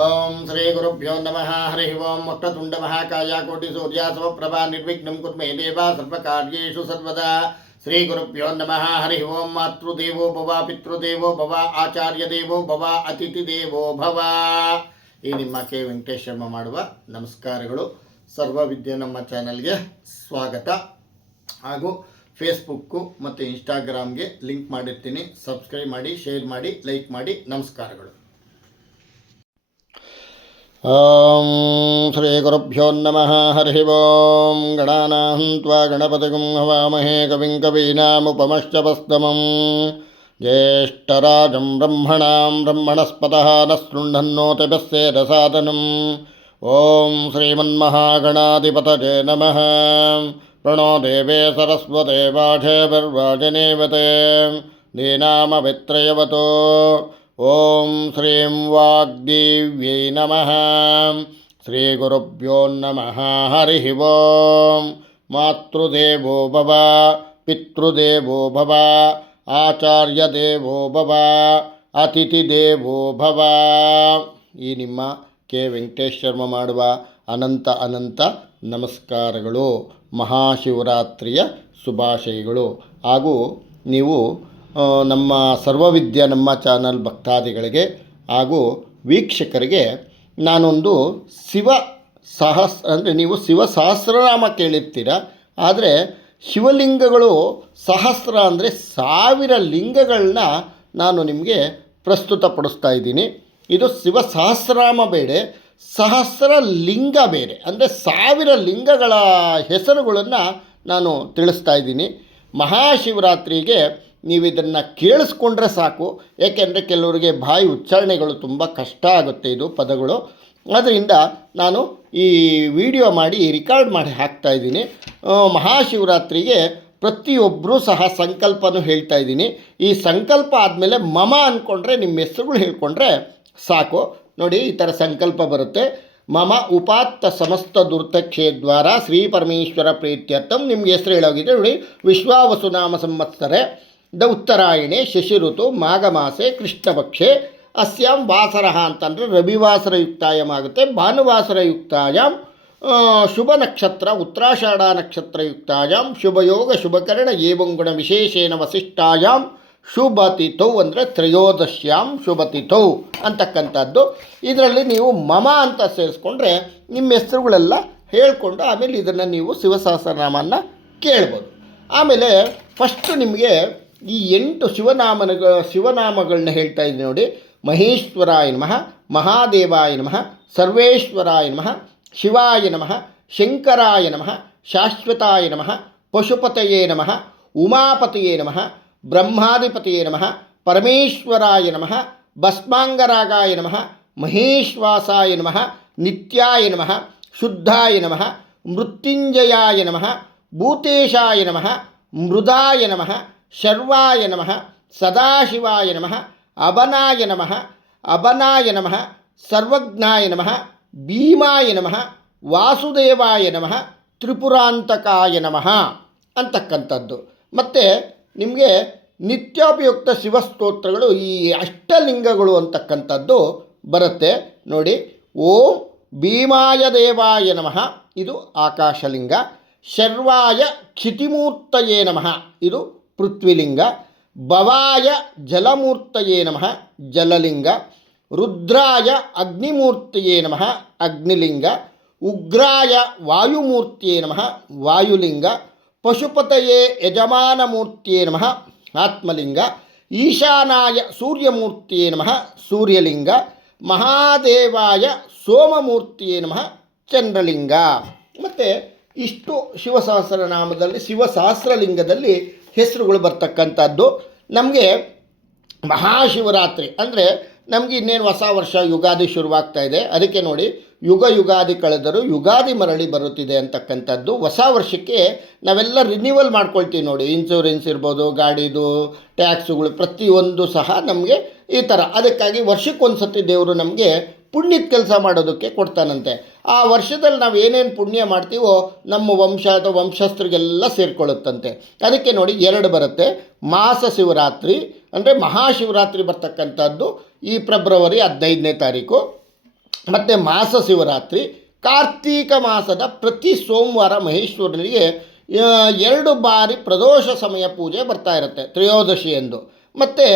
ಓಂ ಶ್ರೀ ಗುರುಭ್ಯೋ ನಮಃ. ಹರಿ ಓಂ. ವಕ್ರತುಂಡ ಮಹಾಕಾಯ ಕೋಟಿ ಸೂರ್ಯ ಸಮಪ್ರಭಾ ನಿರ್ವಿಘ್ನಂ ಕುರ್ಮೇ ದೇವ ಸರ್ವಕಾರ್ಯೇಷು ಸರ್ವದಾ. ಶ್ರೀ ಗುರುಭ್ಯೋ ನಮಃ. ಹರಿ ಓಂ. ಮಾತೃದೇವೋ ಭವ, ಪಿತೃದೇವೋ ಭವ, ಆಚಾರ್ಯ ದೇವೋ ಭವ, ಅತಿಥಿ ದೇವೋ ಭವ. ಈ ನಿಮ್ಮ ಕೆ ವೆಂಕಟೇಶ್ ಶರ್ಮ ಮಾಡುವ ನಮಸ್ಕಾರಗಳು. ಸರ್ವವಿದ್ಯೆ ನಮ್ಮ ಚಾನಲ್ಗೆ ಸ್ವಾಗತ. ಹಾಗೂ ಫೇಸ್ಬುಕ್ಕು ಮತ್ತು ಇನ್ಸ್ಟಾಗ್ರಾಮ್ಗೆ ಲಿಂಕ್ ಮಾಡಿರ್ತೀನಿ. ಸಬ್ಸ್ಕ್ರೈಬ್ ಮಾಡಿ, ಶೇರ್ ಮಾಡಿ, ಲೈಕ್ ಮಾಡಿ. ನಮಸ್ಕಾರಗಳು. ಓಂ ಶ್ರೀ ಗುರುಭ್ಯೋ ನಮಃ. ಹರಿ ಓಂ. ಗಣಾನಾಂ ತ್ವಾ ಗಣಪತಿಗುಂ ಹವಾಮಹೇ ಕವಿಂ ಕವೀನಾಮುಪಮಶ್ರವಸ್ತಮಂ. ಜ್ಯೇಷ್ಠರಾಜಂ ಬ್ರಹ್ಮಣಾಂ ಬ್ರಹ್ಮಣಸ್ಪತಃ ನ ಶೃಣ್ವನ್ನೋತಿಭಿಸ್ಸೇದ ಸಾದನಂ. ಓಂ ಶ್ರೀಮನ್ಮಹಾಗಣಾಧಿಪತಯೇ ನಮಃ. ಪ್ರಣೋ ದೇವೇ ಸರಸ್ವತೇ ವಾಜೇಭಿರ್ವಾಜನೇವತೆ ದೀನಾಮವಿತ್ರಯವತೋ. ಓಂ ಶ್ರೀಂ ವಾಗ್ದೇವ್ಯೈ ನಮಃ. ಶ್ರೀ ಗುರುಭ್ಯೋ ನಮಃ. ಹರಿ ಓಂ. ಮಾತೃದೇವೋ ಭವ, ಪಿತೃದೇವೋ ಭವ, ಆಚಾರ್ಯ ದೇವೋ ಭವ, ಅತಿಥಿ ದೇವೋ ಭವ. ಈ ನಿಮ್ಮ ಕೆ ವೆಂಕಟೇಶ್ ಶರ್ಮ ಮಾಡುವ ಅನಂತ ನಮಸ್ಕಾರಗಳು. ಮಹಾಶಿವರಾತ್ರಿಯ ಶುಭಾಶಯಗಳು. ಹಾಗೂ ನೀವು ನಮ್ಮ ಸರ್ವವಿದ್ಯಾ ನಮ್ಮ ಚಾನಲ್ ಭಕ್ತಾದಿಗಳಿಗೆ ಹಾಗೂ ವೀಕ್ಷಕರಿಗೆ ನಾನೊಂದು ನೀವು ಶಿವ ಸಹಸ್ರನಾಮ ಕೇಳಿರ್ತೀರ. ಆದರೆ ಶಿವಲಿಂಗಗಳು ಸಹಸ್ರ ಅಂದರೆ 1000 ಲಿಂಗಗಳನ್ನ ನಾನು ನಿಮಗೆ ಪ್ರಸ್ತುತಪಡಿಸ್ತಾ ಇದ್ದೀನಿ. ಇದು ಶಿವ ಸಹಸ್ರನಾಮ ಬೇರೆ, ಸಹಸ್ರ ಲಿಂಗ ಬೇರೆ. ಅಂದರೆ 1000 ಲಿಂಗಗಳ ಹೆಸರುಗಳನ್ನು ನಾನು ತಿಳಿಸ್ತಾ ಇದ್ದೀನಿ. ಮಹಾಶಿವರಾತ್ರಿಗೆ ನೀವು ಇದನ್ನು ಕೇಳಿಸ್ಕೊಂಡ್ರೆ ಸಾಕು. ಏಕೆಂದರೆ ಕೆಲವರಿಗೆ ಬಾಯಿ ಉಚ್ಚಾರಣೆಗಳು ತುಂಬ ಕಷ್ಟ ಆಗುತ್ತೆ, ಇದು ಪದಗಳು. ಅದರಿಂದ ನಾನು ಈ ವಿಡಿಯೋ ಮಾಡಿ ರೆಕಾರ್ಡ್ ಮಾಡಿ ಹಾಕ್ತಾಯಿದ್ದೀನಿ. ಮಹಾಶಿವರಾತ್ರಿಗೆ ಪ್ರತಿಯೊಬ್ಬರೂ ಸಹ ಸಂಕಲ್ಪನೂ ಹೇಳ್ತಾ ಇದ್ದೀನಿ. ಈ ಸಂಕಲ್ಪ ಆದಮೇಲೆ ಮಮ ಅಂದ್ಕೊಂಡ್ರೆ ನಿಮ್ಮ ಹೆಸರುಗಳು ಹೇಳ್ಕೊಂಡ್ರೆ ಸಾಕು. ನೋಡಿ, ಈ ಥರ ಸಂಕಲ್ಪ ಬರುತ್ತೆ. ಮಮ ಉಪಾತ್ತ ಸಮಸ್ತ ದುರ್ತಕ್ಷೇದ್ವಾರ ಶ್ರೀ ಪರಮೇಶ್ವರ ಪ್ರೀತ್ಯರ್ಥಂ. ನಿಮ್ಗೆ ಹೆಸರು ಹೇಳೋಗಿದೆ ನೋಡಿ. ವಿಶ್ವಾವಸುನಾಮ ಸಂವತ್ಸರೆ ದ ಉತ್ತರಾಯಣೆ ಶಶಿಋತು ಮಾಘಮಾಸೆ ಕೃಷ್ಣಪಕ್ಷೆ ಅಸ್ಯಾಂ ವಾಸರಃ ಅಂತಂದರೆ ರವಿವಾಸರಯುಕ್ತಾಯಂ ಆಗುತ್ತೆ. ಭಾನುವಾಸರಯುಕ್ತಾಯಾಮ್ ಶುಭ ನಕ್ಷತ್ರ ಉತ್ತರಾಷಾಢ ನಕ್ಷತ್ರಯುಕ್ತಾಯಾಮ್ ಶುಭಯೋಗ ಶುಭಕರಣ ಏವಂಗುಣ ವಿಶೇಷೇಣ ವಸಿಷ್ಠಾಯಾಮ್ ಶುಭತಿಥೌ ಅಂದರೆ ತ್ರಯೋದಶ್ಯಾಂ ಶುಭತಿಥೌ ಅಂತಕ್ಕಂಥದ್ದು. ಇದರಲ್ಲಿ ನೀವು ಮಮ ಅಂತ ಸೇರಿಸ್ಕೊಂಡ್ರೆ ನಿಮ್ಮ ಹೆಸರುಗಳೆಲ್ಲ ಹೇಳ್ಕೊಂಡು ಆಮೇಲೆ ಇದನ್ನು ನೀವು ಶಿವಸಹಸ್ರನಾಮವನ್ನು ಕೇಳ್ಬೋದು. ಆಮೇಲೆ ಫಸ್ಟು ನಿಮಗೆ ಈ 8 ಶಿವನಾಮಗಳನ್ನ ಹೇಳ್ತಾ ಇದ್ದೀನಿ ನೋಡಿ. ಮಹೇಶ್ವರಾಯ ನಮಃ, ಮಹಾದೇವಾಯ ನಮಃ, ಸರ್ವೇಶ್ವರಾಯ ನಮಃ, ಶಿವಾಯ ನಮಃ, ಶಂಕರಾಯ ನಮಃ, ಶಾಶ್ವತಾಯ ನಮಃ, ಪಶುಪತಯೇ ನಮಃ, ಉಮಾಪತಯೇ ನಮಃ, ಬ್ರಹ್ಮಾಧಿಪತಯೇ ನಮಃ, ಪರಮೇಶ್ವರಾಯ ನಮಃ, ಭಸ್ಮಾಂಗರಾಗಾಯ ನಮಃ, ಮಹೇಶ್ವಾಸಾಯ ನಮಃ, ನಿತ್ಯಾಯ ನಮಃ, ಶುದ್ಧಾಯ ನಮಃ, ಮೃತ್ಯುಂಜಯಾಯ ನಮಃ, ಭೂತೇಶಾಯ ನಮಃ, ಮೃದಾಯ ನಮಃ, ಶರ್ವಾಯ ನಮಃ, ಸದಾಶಿವಾಯ ನಮಃ, ಅಬನಾಯ ನಮಃ, ಸರ್ವಜ್ಞಾಯ ನಮಃ, ಭೀಮಾಯ ನಮಃ, ವಾಸುದೇವಾಯ ನಮಃ, ತ್ರಿಪುರಾಂತಕಾಯ ನಮಃ ಅಂತಕ್ಕಂಥದ್ದು. ಮತ್ತು ನಿಮಗೆ ನಿತ್ಯೋಪಯುಕ್ತ ಶಿವಸ್ತೋತ್ರಗಳು ಈ ಅಷ್ಟಲಿಂಗಗಳು ಅಂತಕ್ಕಂಥದ್ದು ಬರುತ್ತೆ ನೋಡಿ. ಓಂ ಭೀಮಾಯ ದೇವಾಯ ನಮಃ, ಇದು ಆಕಾಶಲಿಂಗ. ಶರ್ವಾಯ ಕ್ಷಿತಿಮೂರ್ತಯೇ ನಮಃ, ಇದು ಪೃಥ್ವಿಲಿಂಗ. ಭವಾಯ ಜಲಮೂರ್ತಯೇ ನಮಃ, ಜಲಲಿಂಗ. ರುದ್ರಾಯ ಅಗ್ನಿಮೂರ್ತಯೇ ನಮಃ, ಅಗ್ನಿಲಿಂಗ. ಉಗ್ರಾಯ ವಾಯುಮೂರ್ತಿಯೇ ನಮಃ, ವಾಯುಲಿಂಗ. ಪಶುಪತಯೇ ಯಜಮಾನಮೂರ್ತಿಯೇ ನಮಃ, ಆತ್ಮಲಿಂಗ. ಈಶಾನಾಯ ಸೂರ್ಯಮೂರ್ತಿಯೇ ನಮಃ, ಸೂರ್ಯಲಿಂಗ. ಮಹಾದೇವಾಯ ಸೋಮಮೂರ್ತಿಯೇ ನಮಃ, ಚಂದ್ರಲಿಂಗ. ಮತ್ತು ಇಷ್ಟು ಶಿವಸಹಸ್ರನಾಮದಲ್ಲಿ ಶಿವಸಹಸ್ರಲಿಂಗದಲ್ಲಿ ಹೆಸರುಗಳು ಬರ್ತಕ್ಕಂಥದ್ದು. ನಮಗೆ ಮಹಾಶಿವರಾತ್ರಿ ಅಂದರೆ ನಮಗೆ ಇನ್ನೇನು ಹೊಸ ವರ್ಷ ಯುಗಾದಿ ಶುರುವಾಗ್ತಾ ಇದೆ. ಅದಕ್ಕೆ ನೋಡಿ, ಯುಗಾದಿ ಕಳೆದರೂ ಯುಗಾದಿ ಮರಳಿ ಬರುತ್ತಿದೆ ಅಂತಕ್ಕಂಥದ್ದು. ಹೊಸ ವರ್ಷಕ್ಕೆ ನಾವೆಲ್ಲ ರಿನ್ಯೂವಲ್ ಮಾಡ್ಕೊಳ್ತೀವಿ ನೋಡಿ. ಇನ್ಶೂರೆನ್ಸ್ ಇರ್ಬೋದು, ಗಾಡಿದು ಟ್ಯಾಕ್ಸುಗಳು ಪ್ರತಿಯೊಂದು ಸಹ ನಮಗೆ ಈ ಥರ. ಅದಕ್ಕಾಗಿ ವರ್ಷಕ್ಕೊಂದು ಸತಿ ದೇವರು ನಮಗೆ ಪುಣ್ಯದ ಕೆಲಸ ಮಾಡೋದಕ್ಕೆ ಕೊಡ್ತಾನಂತೆ. ಆ ವರ್ಷದಲ್ಲಿ ನಾವು ಏನೇನು ಪುಣ್ಯ ಮಾಡ್ತೀವೋ ನಮ್ಮ ವಂಶ ಅಥವಾ ವಂಶಸ್ಥರಿಗೆಲ್ಲ ಸೇರಿಕೊಳ್ಳುತ್ತಂತೆ. ಅದಕ್ಕೆ ನೋಡಿ 2 ಬರುತ್ತೆ. ಮಾಸ ಶಿವರಾತ್ರಿ ಅಂದರೆ ಮಹಾಶಿವರಾತ್ರಿ ಬರ್ತಕ್ಕಂಥದ್ದು ಈ ಫೆಬ್ರವರಿ 15ನೇ ತಾರೀಕು. ಮತ್ತು ಮಾಸ ಶಿವರಾತ್ರಿ, ಕಾರ್ತೀಕ ಮಾಸದ ಪ್ರತಿ ಸೋಮವಾರ ಮಹೇಶ್ವರನಿಗೆ 2 ಬಾರಿ ಪ್ರದೋಷ ಸಮಯ ಪೂಜೆ ಬರ್ತಾ ಇರುತ್ತೆ, ತ್ರಯೋದಶಿ ಎಂದು. ಮತ್ತು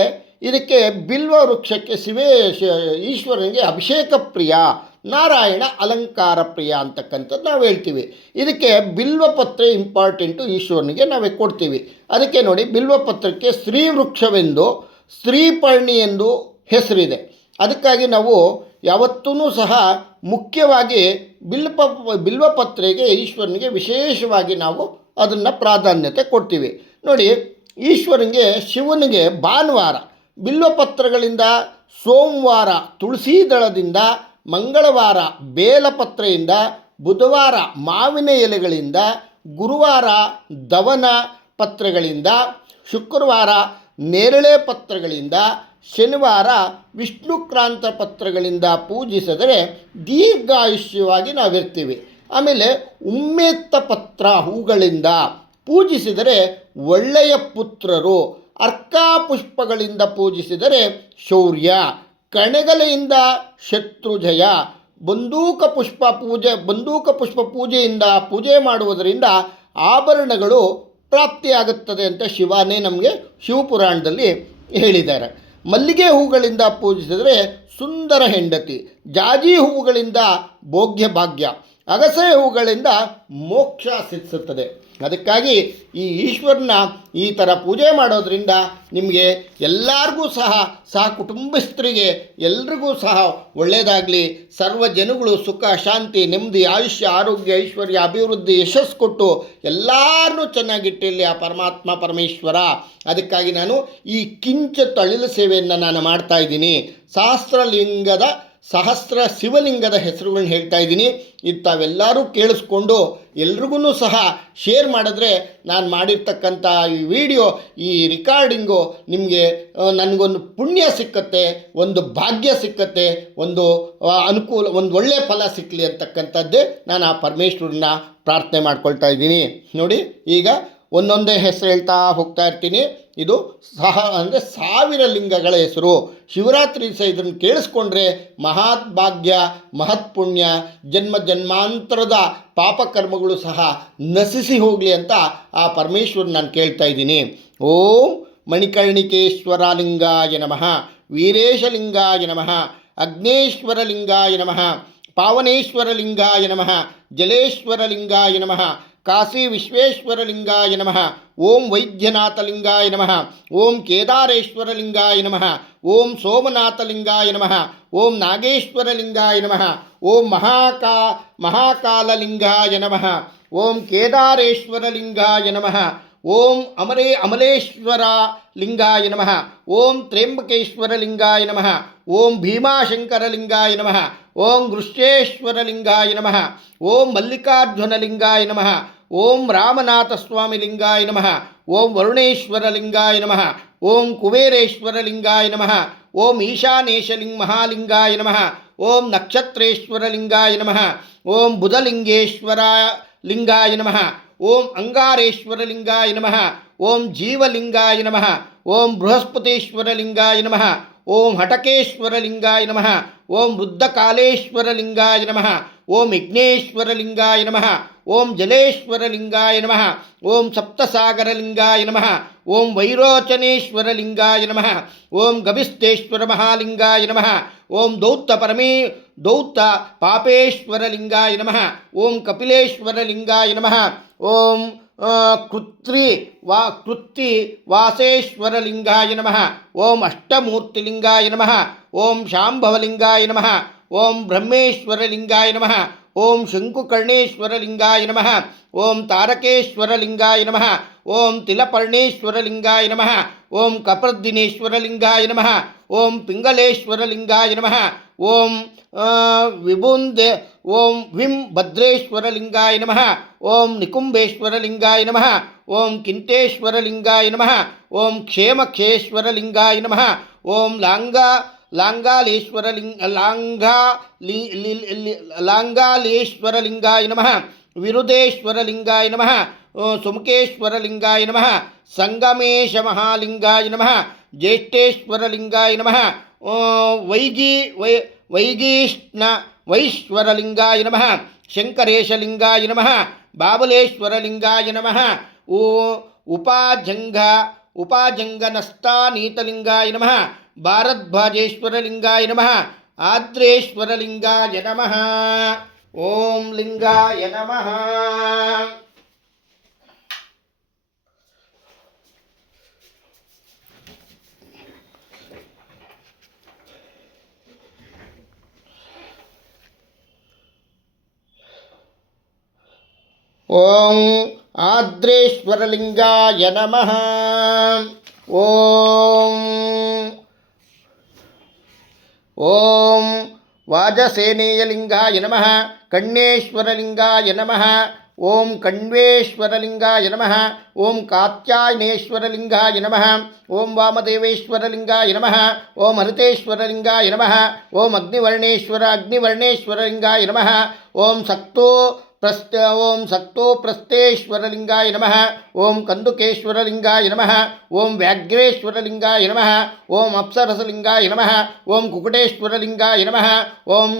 ಇದಕ್ಕೆ ಬಿಲ್ವ ವೃಕ್ಷಕ್ಕೆ ಈಶ್ವರನಿಗೆ ಅಭಿಷೇಕ ಪ್ರಿಯ, ನಾರಾಯಣ ಅಲಂಕಾರ ಪ್ರಿಯ ಅಂತಕ್ಕಂಥದ್ದು ನಾವು ಹೇಳ್ತೀವಿ. ಇದಕ್ಕೆ ಬಿಲ್ವಪತ್ರೆ ಇಂಪಾರ್ಟೆಂಟು, ಈಶ್ವರನಿಗೆ ನಾವೇ ಕೊಡ್ತೀವಿ. ಅದಕ್ಕೆ ನೋಡಿ, ಬಿಲ್ವಪತ್ರಕ್ಕೆ ಶ್ರೀವೃಕ್ಷವೆಂದು, ಶ್ರೀಪರ್ಣಿ ಎಂದು ಹೆಸರಿದೆ. ಅದಕ್ಕಾಗಿ ನಾವು ಯಾವತ್ತೂ ಸಹ ಮುಖ್ಯವಾಗಿ ಬಿಲ್ವಪತ್ರೆಗೆ ಈಶ್ವರನಿಗೆ ವಿಶೇಷವಾಗಿ ನಾವು ಅದನ್ನು ಪ್ರಾಧಾನ್ಯತೆ ಕೊಡ್ತೀವಿ. ನೋಡಿ, ಈಶ್ವರನಿಗೆ ಶಿವನಿಗೆ ಭಾನುವಾರ ಬಿಲ್ವಪತ್ರಗಳಿಂದ, ಸೋಮವಾರ ತುಳಸಿ ದಳದಿಂದ, ಮಂಗಳವಾರ ಬೇಲಪತ್ರೆಯಿಂದ, ಬುಧವಾರ ಮಾವಿನ ಎಲೆಗಳಿಂದ, ಗುರುವಾರ ದವನ ಪತ್ರೆಗಳಿಂದ, ಶುಕ್ರವಾರ ನೇರಳೆ ಪತ್ರಗಳಿಂದ, ಶನಿವಾರ ವಿಷ್ಣುಕ್ರಾಂತ ಪತ್ರಗಳಿಂದ ಪೂಜಿಸಿದರೆ ದೀರ್ಘಾಯುಷ್ಯವಾಗಿ ನಾವಿರ್ತೀವಿ. ಆಮೇಲೆ ಉಮ್ಮೆತ್ತ ಪತ್ರ ಹೂಗಳಿಂದ ಪೂಜಿಸಿದರೆ ಒಳ್ಳೆಯ ಪುತ್ರರು, ಅರ್ಕಾ ಪುಷ್ಪಗಳಿಂದ ಪೂಜಿಸಿದರೆ ಶೌರ್ಯ, ಕಣೆಗಲೆಯಿಂದ ಶತ್ರುಜಯ, ಬಂದೂಕ ಪುಷ್ಪ ಪೂಜೆಯಿಂದ ಪೂಜೆ ಮಾಡುವುದರಿಂದ ಆಭರಣಗಳು ಪ್ರಾಪ್ತಿಯಾಗುತ್ತದೆ ಅಂತ ಶಿವನೇ ನಮಗೆ ಶಿವಪುರಾಣದಲ್ಲಿ ಹೇಳಿದ್ದಾರೆ. ಮಲ್ಲಿಗೆ ಹೂಗಳಿಂದ ಪೂಜಿಸಿದರೆ ಸುಂದರ ಹೆಂಡತಿ, ಜಾಜಿ ಹೂವುಗಳಿಂದ ಭೋಗ್ಯ ಭಾಗ್ಯ, ಅಗಸೆ ಹೂಗಳಿಂದ ಮೋಕ್ಷ ಸಿದ್ಧಿಸುತ್ತದೆ. ಅದಕ್ಕಾಗಿ ಈ ಈಶ್ವರನ ಈ ಥರ ಪೂಜೆ ಮಾಡೋದ್ರಿಂದ ನಿಮಗೆ ಎಲ್ಲರಿಗೂ ಸಹ ಕುಟುಂಬಸ್ಥರಿಗೆ ಎಲ್ರಿಗೂ ಸಹ ಒಳ್ಳೆಯದಾಗಲಿ, ಸರ್ವ ಜನಗಳು ಸುಖ ಶಾಂತಿ ನೆಮ್ಮದಿ ಆಯುಷ್ಯ ಆರೋಗ್ಯ ಐಶ್ವರ್ಯ ಅಭಿವೃದ್ಧಿ ಯಶಸ್ಸು ಕೊಟ್ಟು ಎಲ್ಲರನ್ನೂ ಚೆನ್ನಾಗಿಟ್ಟಿರಲಿ ಆ ಪರಮಾತ್ಮ ಪರಮೇಶ್ವರ. ಅದಕ್ಕಾಗಿ ನಾನು ಈ ಕಿಂಚಿತ್ ಅಳಿಲು ಸೇವೆಯನ್ನು ನಾನು ಮಾಡ್ತಾಯಿದ್ದೀನಿ. ಸಹಸ್ರ ಶಿವಲಿಂಗದ ಹೆಸರುಗಳನ್ನ ಹೇಳ್ತಾ ಇದ್ದೀನಿ. ತಾವೆಲ್ಲರೂ ಕೇಳಿಸ್ಕೊಂಡು ಎಲ್ರಿಗೂ ಸಹ ಶೇರ್ ಮಾಡಿದ್ರೆ ನಾನು ಮಾಡಿರ್ತಕ್ಕಂಥ ಈ ವಿಡಿಯೋ, ಈ ರೆಕಾರ್ಡಿಂಗು ನಿಮಗೆ ನನಗೊಂದು ಪುಣ್ಯ ಸಿಕ್ಕತ್ತೆ, ಒಂದು ಭಾಗ್ಯ ಸಿಕ್ಕತ್ತೆ, ಒಂದು ಅನುಕೂಲ, ಒಂದು ಒಳ್ಳೆಯ ಫಲ ಸಿಕ್ಕಲಿ ಅಂತಕ್ಕಂಥದ್ದೇ ನಾನು ಆ ಪರಮೇಶ್ವರನ ಪ್ರಾರ್ಥನೆ ಮಾಡ್ಕೊಳ್ತಾ ಇದ್ದೀನಿ. ನೋಡಿ, ಈಗ ಒಂದೊಂದೇ ಹೆಸರು ಹೇಳ್ತಾ ಹೋಗ್ತಾ ಇರ್ತೀನಿ. ಇದು ಅಂದರೆ 1000 ಲಿಂಗಗಳ ಹೆಸರು. ಶಿವರಾತ್ರಿ ಸಹ ಇದನ್ನು ಕೇಳಿಸ್ಕೊಂಡ್ರೆ ಮಹತ್ ಭಾಗ್ಯ, ಮಹತ್ ಪುಣ್ಯ, ಜನ್ಮಾಂತರದ ಪಾಪಕರ್ಮಗಳು ಸಹ ನಶಿಸಿ ಹೋಗಲಿ ಅಂತ ಆ ಪರಮೇಶ್ವರನ ನಾನು ಕೇಳ್ತಾ ಇದ್ದೀನಿ. ಓಂ ಮಣಿಕರ್ಣಿಕೇಶ್ವರ ಲಿಂಗಾಯ ನಮಃ, ವೀರೇಶಲಿಂಗಾಯ ನಮಃ, ಅಗ್ನೇಶ್ವರ ಲಿಂಗಾಯ ನಮಃ, ಪಾವನೇಶ್ವರ ಲಿಂಗಾಯ ನಮಃ, ಜಲೇಶ್ವರ ಲಿಂಗಾಯ ನಮಃ, ಕಾಶಿ ವಿಶ್ವೇಶ್ವರ ಲಿಂಗಾಯ ನಮಃ, ಓಂ ವೈದ್ಯನಾಥ ಲಿಂಗಾಯ ನಮಃ, ಓಂ ಕೇದಾರೇಶ್ವರ ಲಿಂಗಾಯ ನಮಃ, ಓಂ ಸೋಮನಾಥ ಲಿಂಗಾಯ ನಮಃ, ಓಂ ನಾಗೇಶ್ವರ ಲಿಂಗಾಯ ನಮಃ, ಓಂ ಮಹಾಕಾಲ ಲಿಂಗಾಯ ನಮಃ, ಓಂ ಕೇದಾರೇಶ್ವರ ಲಿಂಗಾಯ ನಮಃ, ಓಂ ಅಮಲೇಶ್ವರ ಲಿಂಗಾಯ ನಮಃ, ಓಂ ತ್ರ್ಯಂಬಕೇಶ್ವರ ಲಿಂಗಾಯ ನಮಃ, ಓಂ ಭೀಮಾಶಂಕರ ಲಿಂಗಾಯ ನಮಃ, ಓಂ ಗೃಷ್ಟೇಶ್ವರ ಲಿಂಗಾಯ ನಮಃ, ಓಂ ಮಲ್ಲಿಕಾರ್ಜುನ ಲಿಂಗಾಯ ನಮಃ, ಓಂ ರಾಮನಾಥ ಸ್ವಾಮಿ ಲಿಂಗಾಯ ನಮಃ, ಓಂ ವರುಣೇಶ್ವರ ಲಿಂಗಾಯ ನಮಃ, ಓಂ ಕುಬೇರೇಶ್ವರ ಲಿಂಗಾಯ ನಮಃ, ಓಂ ಈಶಾನೇಶ ಮಹಾಲಿಂಗಾಯ ನಮಃ, ಓಂ ನಕ್ಷತ್ರೇಶ್ವರ ಲಿಂಗಾಯ ನಮಃ, ಓಂ ಬುಧಲಿಂಗೇಶ್ವರ ಲಿಂಗಾಯ ನಮಃ, ಓಂ ಅಂಗಾರೇಶ್ವರ ಲಿಂಗಾಯ ನಮಃ, ಓಂ ಜೀವಲಿಂಗಾಯ ನಮಃ, ಓಂ ಬೃಹಸ್ಪತೇಶ್ವರ ಲಿಂಗಾಯ ನಮಃ, ಓಂ ಹಟಕೇಶ್ವರ ಲಿಂಗಾಯ ನಮಃ, ಓಂ ವೃದ್ಧಕಾಲೇಶ್ವರ ಲಿಂಗಾಯ ನಮಃ, ಓಂ ವಿಘ್ನೇಶ್ವರ ಲಿಂಗಾಯ ನಮಃ, ಓಂ ಜಲೇಶ್ವರ ಲಿಂಗಾಯ ನಮಃ, ಓಂ ಸಪ್ತಸಾಗರ ಲಿಂಗಾಯ ನಮಃ, ಓಂ ವೈರೋಚನೇಶ್ವರ ಲಿಂಗಾಯ ನಮಃ, ಓಂ ಗವಿಸ್ಥೇಶ್ವರ ಮಹಾಲಿಂಗಾಯ ನಮಃ, ಓಂ ದೌತ್ತ ಪಾಪೇಶ್ವರ ಲಿಂಗಾಯ ನಮಃ, ಓಂ ಕಪಿಲೇಶ್ವರ ಲಿಂಗಾಯ ನಮಃ, ಓಂ ಕೃತ್ತಿ ವಾಸೇಶ್ವರ ಲಿಂಗಾಯ ನಮಃ, ಓಂ ಅಷ್ಟಮೂರ್ತಿ ಲಿಂಗಾಯ ನಮಃ, ಓಂ ಶಾಂಭವಲಿಂಗಾಯ ನಮಃ, ಓಂ ಬ್ರಹ್ಮೇಶ್ವರ ಲಿಂಗಾಯ ನಮಃ, ಓಂ ಶಂಕುಕರ್ಣೇಶ್ವರ ಲಿಂಗಾಯ ನಮಃ, ಓಂ ತಾರಕೇಶ್ವರ ಲಿಂಗಾಯ ನಮಃ, ಓಂ ತಿಲಪರ್ಣೇಶ್ವರ ಲಿಂಗಾಯ ನಮಃ, ಓಂ ಕಪರ್ದಿನೇಶ್ವರ ಲಿಂಗಾಯ ನಮಃ, ಓಂ ಪಿಂಗಲೇಶ್ವರ ಲಿಂಗಾಯ ನಮಃ, ಓಂ ವಿಂ ಭದ್ರೇಶ್ವರ ಲಿಂಗಾಯ ನಮಃ, ಓಂ ನಿಕುಂಬೇಶ್ವರ ಲಿಂಗಾಯ ನಮಃ, ಓಂ ಕಿಂತೇಶ್ವರ ಲಿಂಗಾಯ ನಮಃ, ಓಂ ಕ್ಷೇಮಕ್ಷೇಶ್ವರ ಲಿಂಗಾಯ ನಮಃ, ಓಂ ಲಾಂಗಾಲೇಶ್ವರ ಲಿಂಗಾಯ ನಮಃ, ವಿರುದೇಶ್ವರ ಲಿಂಗಾಯ ನಮಃ, ಸುಮುಖೇಶ್ವರ ಲಿಂಗಾಯ ನಮಃ, ಸಂಗಮೇಶ ಮಹಾಲಿಂಗಾಯ ನಮಃ, ಜ್ಯೇಷ್ಠೇಶ್ವರ ಲಿಂಗಾಯ ನಮಃ, वैश्वरलिंगाय नमः शंकरेशलिंगाय नमः बाबलेश्वरलिंगाय नमः उपाजंगनस्तानीतलिंगाय नमः भारद्वाजेश्वरलिंगाय नमः आद्रेश्वरलिंगाय नमः ओम लिंगाय नमः। ओम आद्रेश्वरलिंगाय नमः ओम वाजसेनेयलिंगाय नमः कण्णेश्वरलिंगाय नमः ओम कण्वेश्वरलिंगाय नमः ओम कात्यायनेश्वरलिंगाय नमः ओम वामदेवेश्वरलिंगाय नमः ओम हरितेश्वरलिंगाय नमः ओम अग्निवर्णेश्वरलिंगाय नमः ओम सक्तोप्रस्थेश्वरलिंगाय नमः ओम कंदुकेश्वरलिंगाय नमः ओम व्याघ्रेश्वरलिंगाय नमः ओम अप्सरसलिंगाय नमः ओम कुकुटेश्वरलिंगाय नमः ओम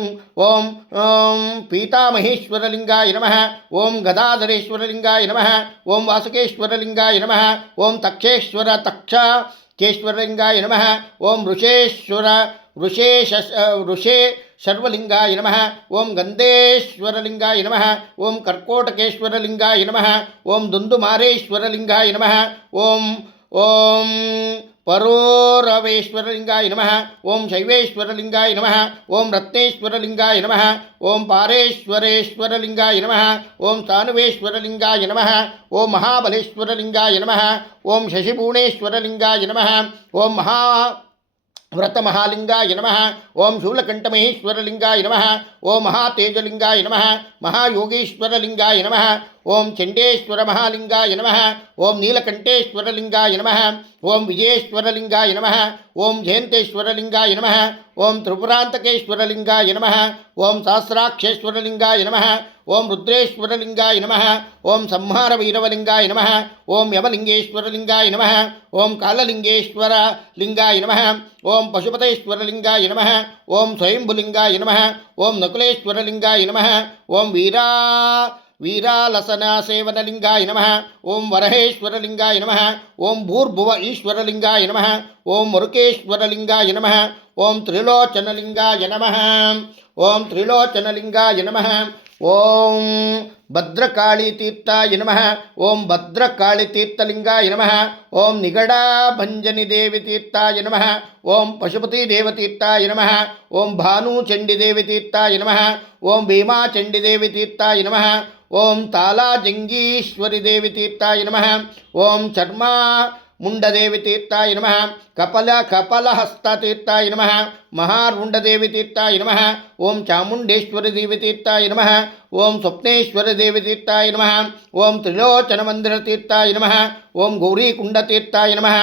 ओम ओम पीतामहेश्वरलिंगाय नमः ओम गदाधरेश्वरलिंगाय नमः ओम वासुकेश्वरलिंगाय नमः ओम तक्षेश्वरलिंगाय नमः ओम ऋषे शर्वलिंगाय नमः ओम गंधेश्वरलिंगाय नमः ओम कर्कोटकेश्वरलिंगाय नमः ओम दुंदुमारेश्वरलिंगाय नमः ओम ओम परोरवेश्वरलिंगाय नमः ओम शैवेश्वरलिंगाय नमः ओम रत्नेश्वरलिंगाय नमः ओम पारेश्वरेश्वरलिंगाय नमः ओम सानुवेश्वरलिंगाय नमः ओम महाबलेश्वरलिंगाय नमः ओम शशिभूणेश्वरलिंगाय नमः ओम व्रतमहालिंगाय नमः ओम शूलकंठमहेश्वरलिंगाय नमः ओम महातेजलिंगाय नमः महायोगीश्वरलिंगाय नमः ओम चंडेश्वरमहालिंगाय नमः ओम नीलकंठेश्वरलिंगाय नमः ओम विजयेश्वरलिंगाय नमः ओम जयंतेश्वरलिंगाय नमः ओम त्रिपुरांतकेश्वरलिंगाय नमः ओम सहस्राक्षेश्वरलिंगाय नमः ओम रुद्रेश्वरलिंगाय नमः ओम संहारभैरवलिंगाय नमः ओम यमलिंगेश्वरलिंगाय नमः ओम काललिंगेश्वरलिंगाय नमः ओम पशुपतेश्वरलिंगाय नमः ओम स्वयंभुलिंगाय नमः ओम नकुलेश्वरलिंगाय नमः ओम वीरालसनासेवनलिंगाय नमः ओम वरहेश्वरलिंगाय नमः ओम भूर्भुव ईश्वरलिंगाय नमः ओम मरुकेश्वरलिंगाय नमः ओम त्रिलोचनलिंगाय नमः ओम त्रिलोचनलिंगाय नमः ओम भद्रकालीतीर्थाय नमः ओम भद्रकालीतीर्थलिंगाय नमः ओम निगडाभंजनिदेवीतीर्थाय नमः ओम पशुपतिदेवतीर्थाय नमः ओम भानुचंडीदेवीतीर्थाय नमः ओम भीमाचंडीदेवीतीर्थाय नमः ओम तालाजंगीश्वरीदेवीतीर्थाय नमः ओम चर्मा मुंडदेवीतीर्थाय नमः कपलहस्ततीर्थाय नमः महारुंडदेवीतीर्थाय नमः ओम चामुंडेश्वरीदेवीतीर्थाय नमः ओम स्वप्नेश्वरदेवीतीर्थाय नमः ओम त्रिलोचनमंदिरतीर्थाय नमः ओम गौरीकुंडतीर्थाय नमः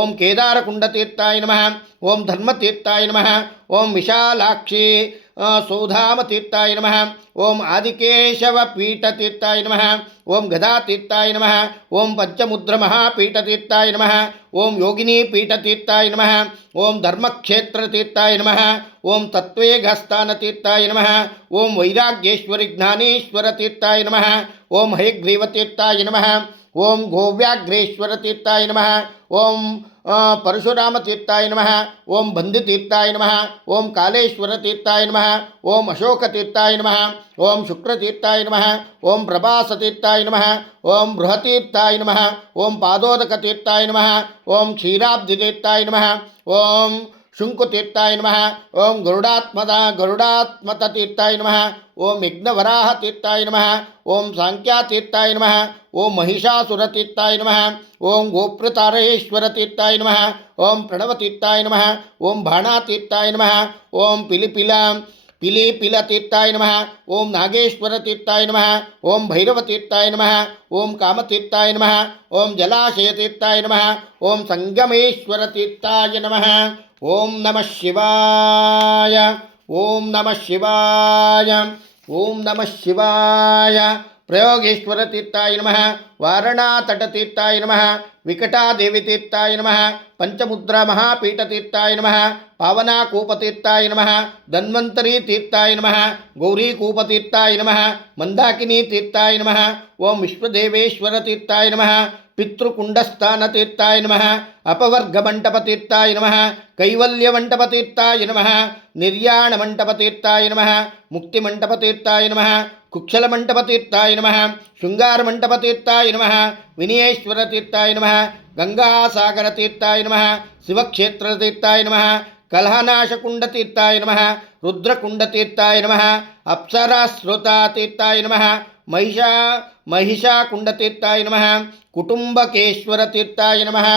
ओम केदारकुंडतीर्थाय नमः ओम धर्मतीर्थाय नमः ओम विशालाक्षी सौधामतीर्थाय नमः ओम आदिकेशवपीठतीर्थाय नमः ओम गदातीर्थाय नमः ओम पंचमुद्रमहापीठतीर्थाय नमः ओम योगिनीपीठतीर्थाय नमः ओम धर्मक्षेत्रतीर्थाय नमः ओम तत्वेघस्थानतीर्थाय नमः ओम वैराग्येश्वरी ज्ञानेश्वरतीर्थाय नमः ओम हयग्रीवतीर्थाय नमः ओम गोव्याघ्रेश्वरतीर्थाय नमः ओम परशुरामतीर्थाय नमः ओम बंदितीर्थाय नमः ओम कालेश्वरतीर्थाय नमः ओम अशोकतीर्थाय नमः ओम शुक्रतीर्थाय नमः ओम प्रभासतीर्थाय नमः ओम बृहतीर्थाय नमः ओम पादोदकतीर्थाय नमः ओम क्षीराब्धितीर्थाय नमः ओम शुंकुतीर्थाय नमः ओम गरुडात्मततीर्थाय नमः ओम यज्ञवराहतीर्थाय नमः ओम सांख्यातीर्थाय नमः ओम महिषासुरतीर्थाय नमः ओम गोप्रतारेश्वरतीर्थाय नमः ओम प्रणवतीर्थाय नमः ओम भाणातीर्थाय नमः ओम पिलीपिलतीर्थाय नमः ओम नागेश्वरतीर्थाय नमः ओम भैरवतीर्थाय नमः ओम कामतीर्थाय नमः ओम जलाशयतीर्थाय नमः ओम संगमेश्वरतीर्थाय नमः ओम नमः शिवाय ओम नमः शिवाय ओम नमः शिवाय प्रयोगेश्वरतीर्थाय नमः वारणातटतीर्थाय नमः विकटादेवीतीर्थाय नमः पंचमुद्रामहापीठतीर्थाय नमः पावनाकूपतीर्थाय नमः धन्वन्तरीतीर्थाय नमः गौरीकूपतीर्थाय नमः मंदाकिनीतीर्थाय नमः ओं विश्वदेवेश्वरतीर्थाय नमः पितृकुंडस्थानतीर्थाय नमः अपवर्गमण्डपतीर्थाय नमः कैवल्यमण्डपतीर्थाय नमः निर्याणमण्डपतीर्थाय नमः मुक्तिमण्डपतीर्थाय नमः कुक्षलमण्डपतीर्थाय नमः शृङ्गारमण्डपतीर्थाय नमः विनयेश्वरतीर्थाय नमः गंगासागरतीर्थाय नमः शिवक्षेत्रतीर्थाय नमः कलहनाशकुण्डतीर्थाय नमः रुद्रकुण्डतीर्थाय नमः अप्सराश्रुतातीर्थाय नमः महिषाकुण्डतीर्थाय नमः कुटुम्बकेश्वरतीर्थाय नमः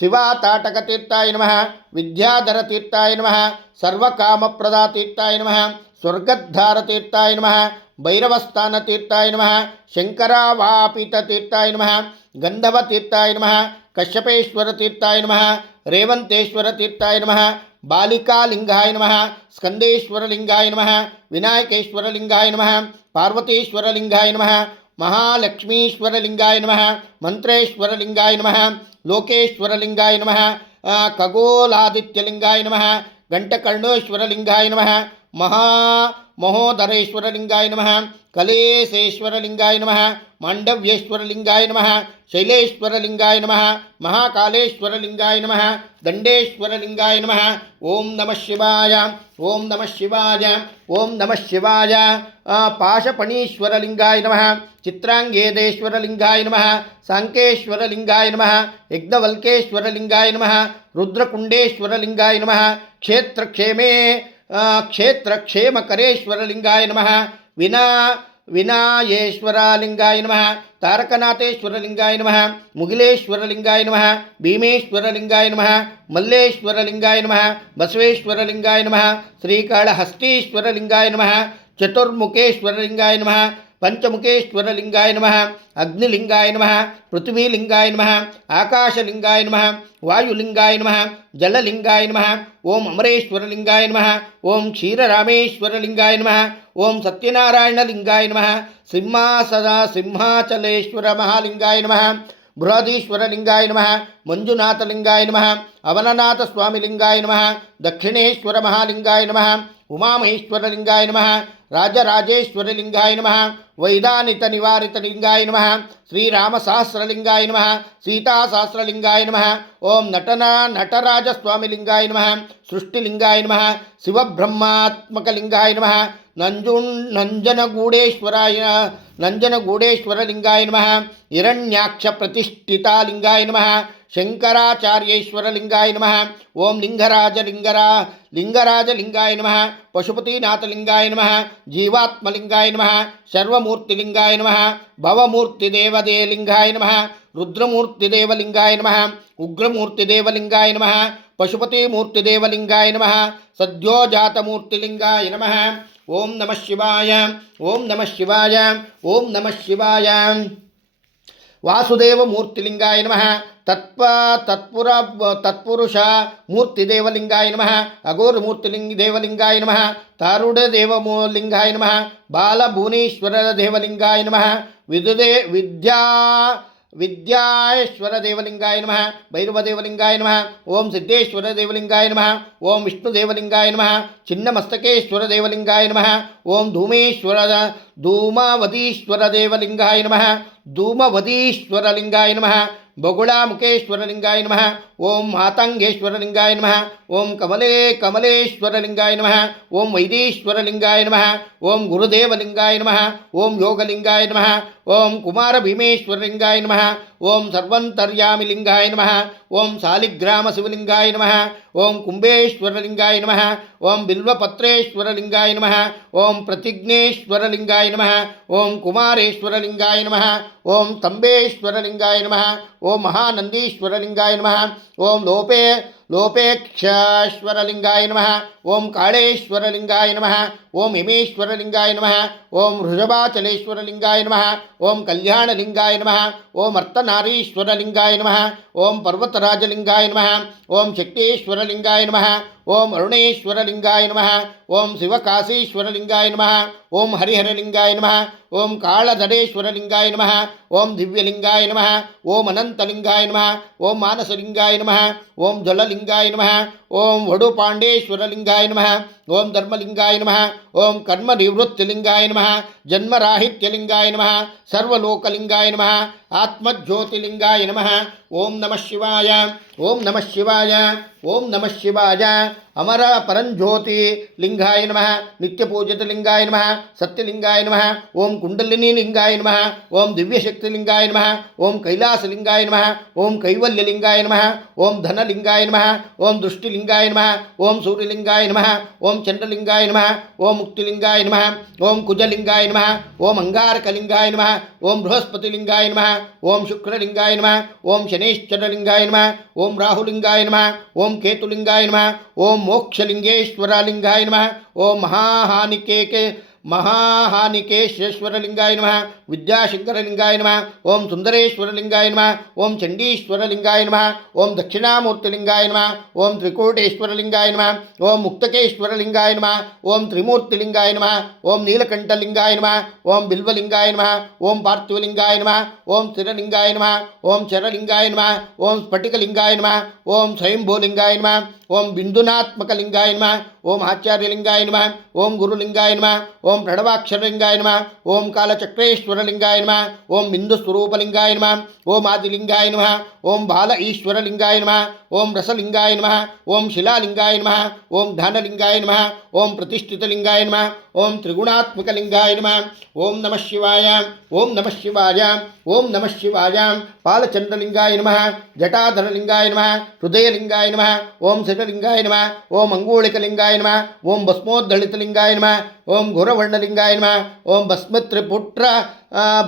शिवाताटकतीर्थाय नमः विद्याधरतीर्थाय नमः सर्वकामप्रदातीर्थाय नमः स्वर्गद्वारतीर्थाय नमः भैरवस्थानतीर्थाय नमः शङ्करावापिततीर्थाय नमः गन्धवतीर्थाय नमः कश्यपेश्वरतीर्थाय नमः रेवन्तेश्वरतीर्थाय नमः बालिकालिंगाय नमः स्कंदेश्वरलिंगाय नमः विनायकेश्वरलिंगाय नमः पार्वतीश्वरलिंगाय नमः महालक्ष्मीश्वरलिंगाय नमः मंत्रेश्वरलिंगाय नमः लोकेश्वरलिंगाय नमः खगोलादित्यलिंगाय नमः घंटकर्णेश्वरलिंगाय नमः महोदरेश्वरलिंगाय नमः कलेशेश्वरलिंगाय नमः मांडव्येश्वरलिंगाय नमः शैलेश्वरलिंगाय नमः महाकालेश्वरलिंगाय नमः दंडेश्वरलिंगाय नमः ओम नमः शिवाय ओम नमः शिवाय ओम नमः शिवाय पाशपणीश्वरलिंगाय नमः चित्रांगेदेश्वरलिंगाय नमः सांकेश्वरलिंगाय नमः यज्ञवल्केश्वरलिंगाय नमः रुद्रकुंडेश्वरलिंगाय नमः क्षेत्रक्षेमकरेश्वरलिंगाय नमः विनायेश्वरलिंगाय नमः तारकनाथेश्वरलिंगाय नमः मुगिलेश्वरलिंगाय नमः भीमेश्वरलिंगाय नमः मल्लेश्वरलिंगाय नमः बसवेश्वरलिंगाय नमः श्रीकाళहस्तीश्वरलिंगाय नमः चतुर्मुखेश्वरलिंगाय नमः पंचमुखेश्वरलिंगाय नमः अग्निलिंगाय नमः पृथ्वीलिंगाय नमः आकाशलिंगाय नमः वायुलिंगाय नमः जललिंगाय नमः ओम अमरेश्वरलिंगाय नमः ओम क्षीररामेश्वरलिंगाय नमः ओम सत्यनारायणलिंगाय नमः सिंहाचलेश्वर महालिंगाय नमः बृहदीश्वरलिंगाय नमः मंजुनाथलिंगाय नमः अवननाथस्वामिलिंगाय नमः दक्षिणेश्वर महालिंगाय नमः उमामहेश्वरलिंगाय नमः राजराजेश्वरलिंगाय नमः वैदानितनिवारितलिंगाय नमः श्रीरामसहस्रलिंगाय नमः सीतासहस्रलिंगाय नमः ओम नटराजस्वामिलिंगाय नमः सृष्टिलिंगाय नमः शिवब्रह्मात्मकलिंगाय नमः नंजनगूडेश्वरलिंगाय नमः हिरण्याक्षप्रतिष्ठितालिंगाय नमः शंकराचार्येश्वरलिंगाय नमः ओम लिंगराजलिंगाय नमः पशुपतिनाथलिंगाय नमः जीवात्मलिंगाय नमः सर्वमूर्तिलिंगाय नमः भवमूर्तिदेवदेलिंगाय नमः रुद्रमूर्तिदेवलिंगाय नमः उग्रमूर्तिदेवलिंगाय नमः पशुपतिमूर्तिदेवलिंगाय नमः सद्योजातमूर्तिलिंगाय नमः ओम नमः शिवाय ओम नमः शिवाय ओम नमः शिवाय वासुदेव मूर्तिलिंगाय नमः तत्पुरुष मूर्तिदेवलिंगाय नमः अघोर मूर्तिदेवलिंगाय नमः तारुडदेवलिंगाय नमः बालभुवनेश्वर देवलिंगाय नमः विद्याश्वर देवलिंगाय नमः भैरवदेवलिंगाय नमः ओम सिद्धेश्वर देवलिंगाय नमः ओम विष्णुदेवलिंगाय नमः छिन्नमस्तकेश्वर देवलिंगाय नमः ओम धूमावतीश्वर देवलिंगाय नमः धूमवतीश्वरलिंगाय नमः बगुड़ामुखेश्वरलिंगाय नमः ओम मातंगेश्वरलिंगाय नमः ओम कमलेश्वरलिंगाय नमः ओम वैदीश्वरलिंगाय नमः ओम गुरुदेवलिंगाय नमः ओम योगलिंगाय नमः ओम कुमारभीमेश्वरलिंगाय नमः ओम सर्वंतर्यामिलिंगाय नमः ओम शालिग्रामशिवलिंगाय नमः ओम कुंभेश्वरलिंगाय नमः ओम बिल्वपत्रेश्वरलिंगाय नमः ओम प्रतिज्ञेश्वरलिंगाय नमः ओम कुमारेश्वरलिंगाय नमः ओम तंबेश्वरलिंगाय नमः ओम महानंदीश्वरलिंगाय नमः ओम लोपेक्षेश्वरलिंगाय नमः ಓಂ ಕಾಳೇಶ್ವರಲಿಂಗಾಯ ನಮಃ ಓಂ ಹಿಮೇಶ್ವರಲಿಂಗಾಯ ನಮಃ ಓಂ ವೃಷಭಾಚಲೇಶ್ವರಲಿಂಗಾಯ ನಮಃ ಓಂ ಕಲ್ಯಾಣಲಿಂಗಾಯ ನಮಃ ಓಂ ಅರ್ಥನಾರೀಶ್ವರಲಿಂಗಾಯ ನಮಃ ಓಂ ಪರ್ವತರಾಜಲಿಂಗಾಯ ನಮಃ ಓಂ ಶಕ್ತೇಶ್ವರಲಿಂಗಾಯ ನಮಃ ಓಂ ಅರುಣೇಶ್ವರಲಿಂಗಾಯ ನಮಃ ಓಂ ಶಿವಕಾಶೀಶ್ವರಲಿಂಗಾಯ ನಮಃ ಓಂ ಹರಿಹರಲಿಂಗಾಯ ನಮಃ ಓಂ ಕಾಳಧರೇಶ್ವರಲಿಂಗಾಯ ನಮಃ ಓಂ ದಿವ್ಯಲಿಂಗಾಯ ನಮಃ ಓಂ ಅನಂತಲಿಂಗಾಯ ನಮಃ ಓಂ ಮಾನಸಲಿಂಗಾಯ ನಮಃ ಓಂ ಜ್ವಲಲಿಂಗಾಯ ನಮಃ ಓಂ ವಡುಪಾಂಡೇಶ್ವರಲಿಂಗಾಯ ನಮಃ ಓಂ ಧರ್ಮಲಿಂಗಾಯ ನಮಃ ಓಂ ಕರ್ಮನಿವೃತ್ತಿಲಿಂಗಾಯ ನಮಃ ಜನ್ಮರಾಹಿತ್ಯಲಿಂಗಾಯ ನಮಃ ಸರ್ವಲೋಕಲಿಂಗಾಯ ನಮಃ ಆತ್ಮಜ್ಯೋತಿಲಿಂಗಾಯ ನಮಃ ಓಂ ನಮಃ ಶಿವಾಯ ಓಂ ನಮಃ ಶಿವಾಯ ಓಂ ನಮಃ ಶಿವಾಯ ಅಮರ ಪರಂಜ್ಯೋತಿ ಲಿಂಗಾಯ ನಮಃ ನಿತ್ಯಪೂಜಿತ ಲಿಂಗಾಯ ನಮಃ ಸತ್ಯಲಿಂಗಾಯ ನಮಃ ಓಂ ಕುಂಡಲಿನಿ ಲಿಂಗಾಯ ನಮಃ ಓಂ ದಿವ್ಯಶಕ್ತಿಲಿಂಗಾಯ ನಮಃ ಓಂ ಕೈಲಾಸಲಿಂಗಾಯ ನಮಃ ಓಂ ಕೈವಲ್ಯಲಿಂಗಾಯ ನಮಃ ಓಂ ಧನಲಿಂಗಾಯ ನಮಃ ಓಂ ದೃಷ್ಟಿಲಿಂಗಾಯ ನಮಃ ಓಂ ಸೂರ್ಯಲಿಂಗಾಯ ನಮಃ ಓಂ ಚಂದ್ರಲಿಂಗಾಯ ನಮಃ ಓಂ ಮುಕ್ತಿಲಿಂಗಾಯ ನಮಃ ಓಂ ಕುಜಲಿಂಗಾಯ ನಮಃ ಓಂ ಅಂಗಾರಕಲಿಂಗಾಯ ನಮಃ ಓಂ ಬೃಹಸ್ಪತಿಲಿಂಗಾಯ ನಮಃ ಓಂ ಶುಕ್ರಲಿಂಗಾಯ ನಮಃ ಓಂ ಶನೇಶ್ವರಲಿಂಗಾಯ ನಮಃ ಓಂ ರಾಹುಲಿಂಗಾಯ ನಮಃ ಓಂ ಕೇತುಲಿಂಗಾಯ ನಮಃ ಓಂ ಮೋಕ್ಷಲಿಂಗೇಶ್ವರಲಿಂಗಾಯ ನಮಃ ಓಂ ಮಹಾಹಾನಿಕೇಶ್ವರಲಿಂಗಾಯ ನಮಃ ವಿದ್ಯಾಶಂಕರಲಿಂಗಾಯ ನಮಃ ಓಂ ಸುಂದರೇಶ್ವರಲಿಂಗಾಯ ನಮಃ ಓಂ ಚಂಡೀಶ್ವರಲಿಂಗಾಯ ನಮಃ ಓಂ ದಕ್ಷಿಣಾಮೂರ್ತಿಲಿಂಗಾಯ ನಮಃ ಓಂ ತ್ರಿಕೂಟೇಶ್ವರಲಿಂಗಾಯ ನಮಃ ಓಂ ಮುಕ್ತಕೇಶ್ವರಲಿಂಗಾಯ ನಮಃ ಓಂ ತ್ರಿಮೂರ್ತಿಲಿಂಗಾಯ ನಮಃ ಓಂ ನೀಲಕಂಠಲಿಂಗಾಯ ನಮಃ ಓಂ ಬಿಲ್ವಲಿಂಗಾಯ ನಮಃ ಓಂ ಪಾರ್ಥಿವಲಿಂಗಾಯ ನಮಃ ಓಂ ಸ್ಥಿರಲಿಂಗಾಯ ನಮಃ ಓಂ ಚರಲಿಂಗಾಯ ನಮಃ ಓಂ ಸ್ಫಟಿಕಲಿಂಗಾಯ ನಮಃ ಓಂ ಸ್ವಯಂಭೂಲಿಂಗಾಯ ನಮಃ ಓಂ ಬಿಂದುನಾತ್ಮಕಲಿಂಗಾಯ ನಮಃ ಓಂ ಆಚಾರ್ಯಲಿಂಗಾಯ ನಮಃ ಓಂ ಗುರುಲಿಂಗಾಯ ನಮಃ ಓಂ ಪ್ರಣವಾಕ್ಷರಲಿಂಗಾಯ ನಮಃ ಓಂ ಕಾಲಚಕ್ರೇಶ್ವರಲಿಂಗಾಯ ನಮಃ ಓಂ ಬಿಂದುಸ್ವರೂಪಲಿಂಗಾಯ ನಮಃ ಓಂ ಆದಿಲಿಂಗಾಯ ನಮಃ ಓಂ ಬಾಲ ಈಶ್ವರಲಿಂಗಾಯ ನಮಃ ಓಂ ರಸಲಿಂಗಾಯ ನಮಃ ಓಂ ಶಿಲಾಲಿಂಗಾಯ ನಮಃ ಓಂ ಧ್ಯಾನಲಿಂಗಾಯ ನಮಃ ಓಂ ಪ್ರತಿಷ್ಠಿತಲಿಂಗಾಯ ನಮಃ ಓಂ ತ್ರಿಗುಣಾತ್ಮಕಲಿಂಗಾಯ ನಮಃ ಓಂ ನಮಃ ಶಿವಾಯ ಓಂ ನಮಃ ಶಿವಾಯ ಓಂ ನಮಃ ಶಿವಾಯ ಪಾಲಚಂದ್ರಲಿಂಗಾಯ ನಮಃ ಜಟಾಧರಲಿಂಗಾಯ ನಮಃ ಹೃದಯಲಿಂಗಾಯ ನಮಃ ಓಂ ಶಿರಲಿಂಗಾಯ ನಮಃ ಓಂ ಅಂಗೂಳಿಕಲಿಂಗಾಯ ನಮಃ ಓಂ ಭಸ್ಮೋದ್ದಳಿತಲಿಂಗಾಯ ನಮಃ ಓಂ ಘೋರವರ್ಣಲಿಂಗಾಯ ನಮಃ ಓಂ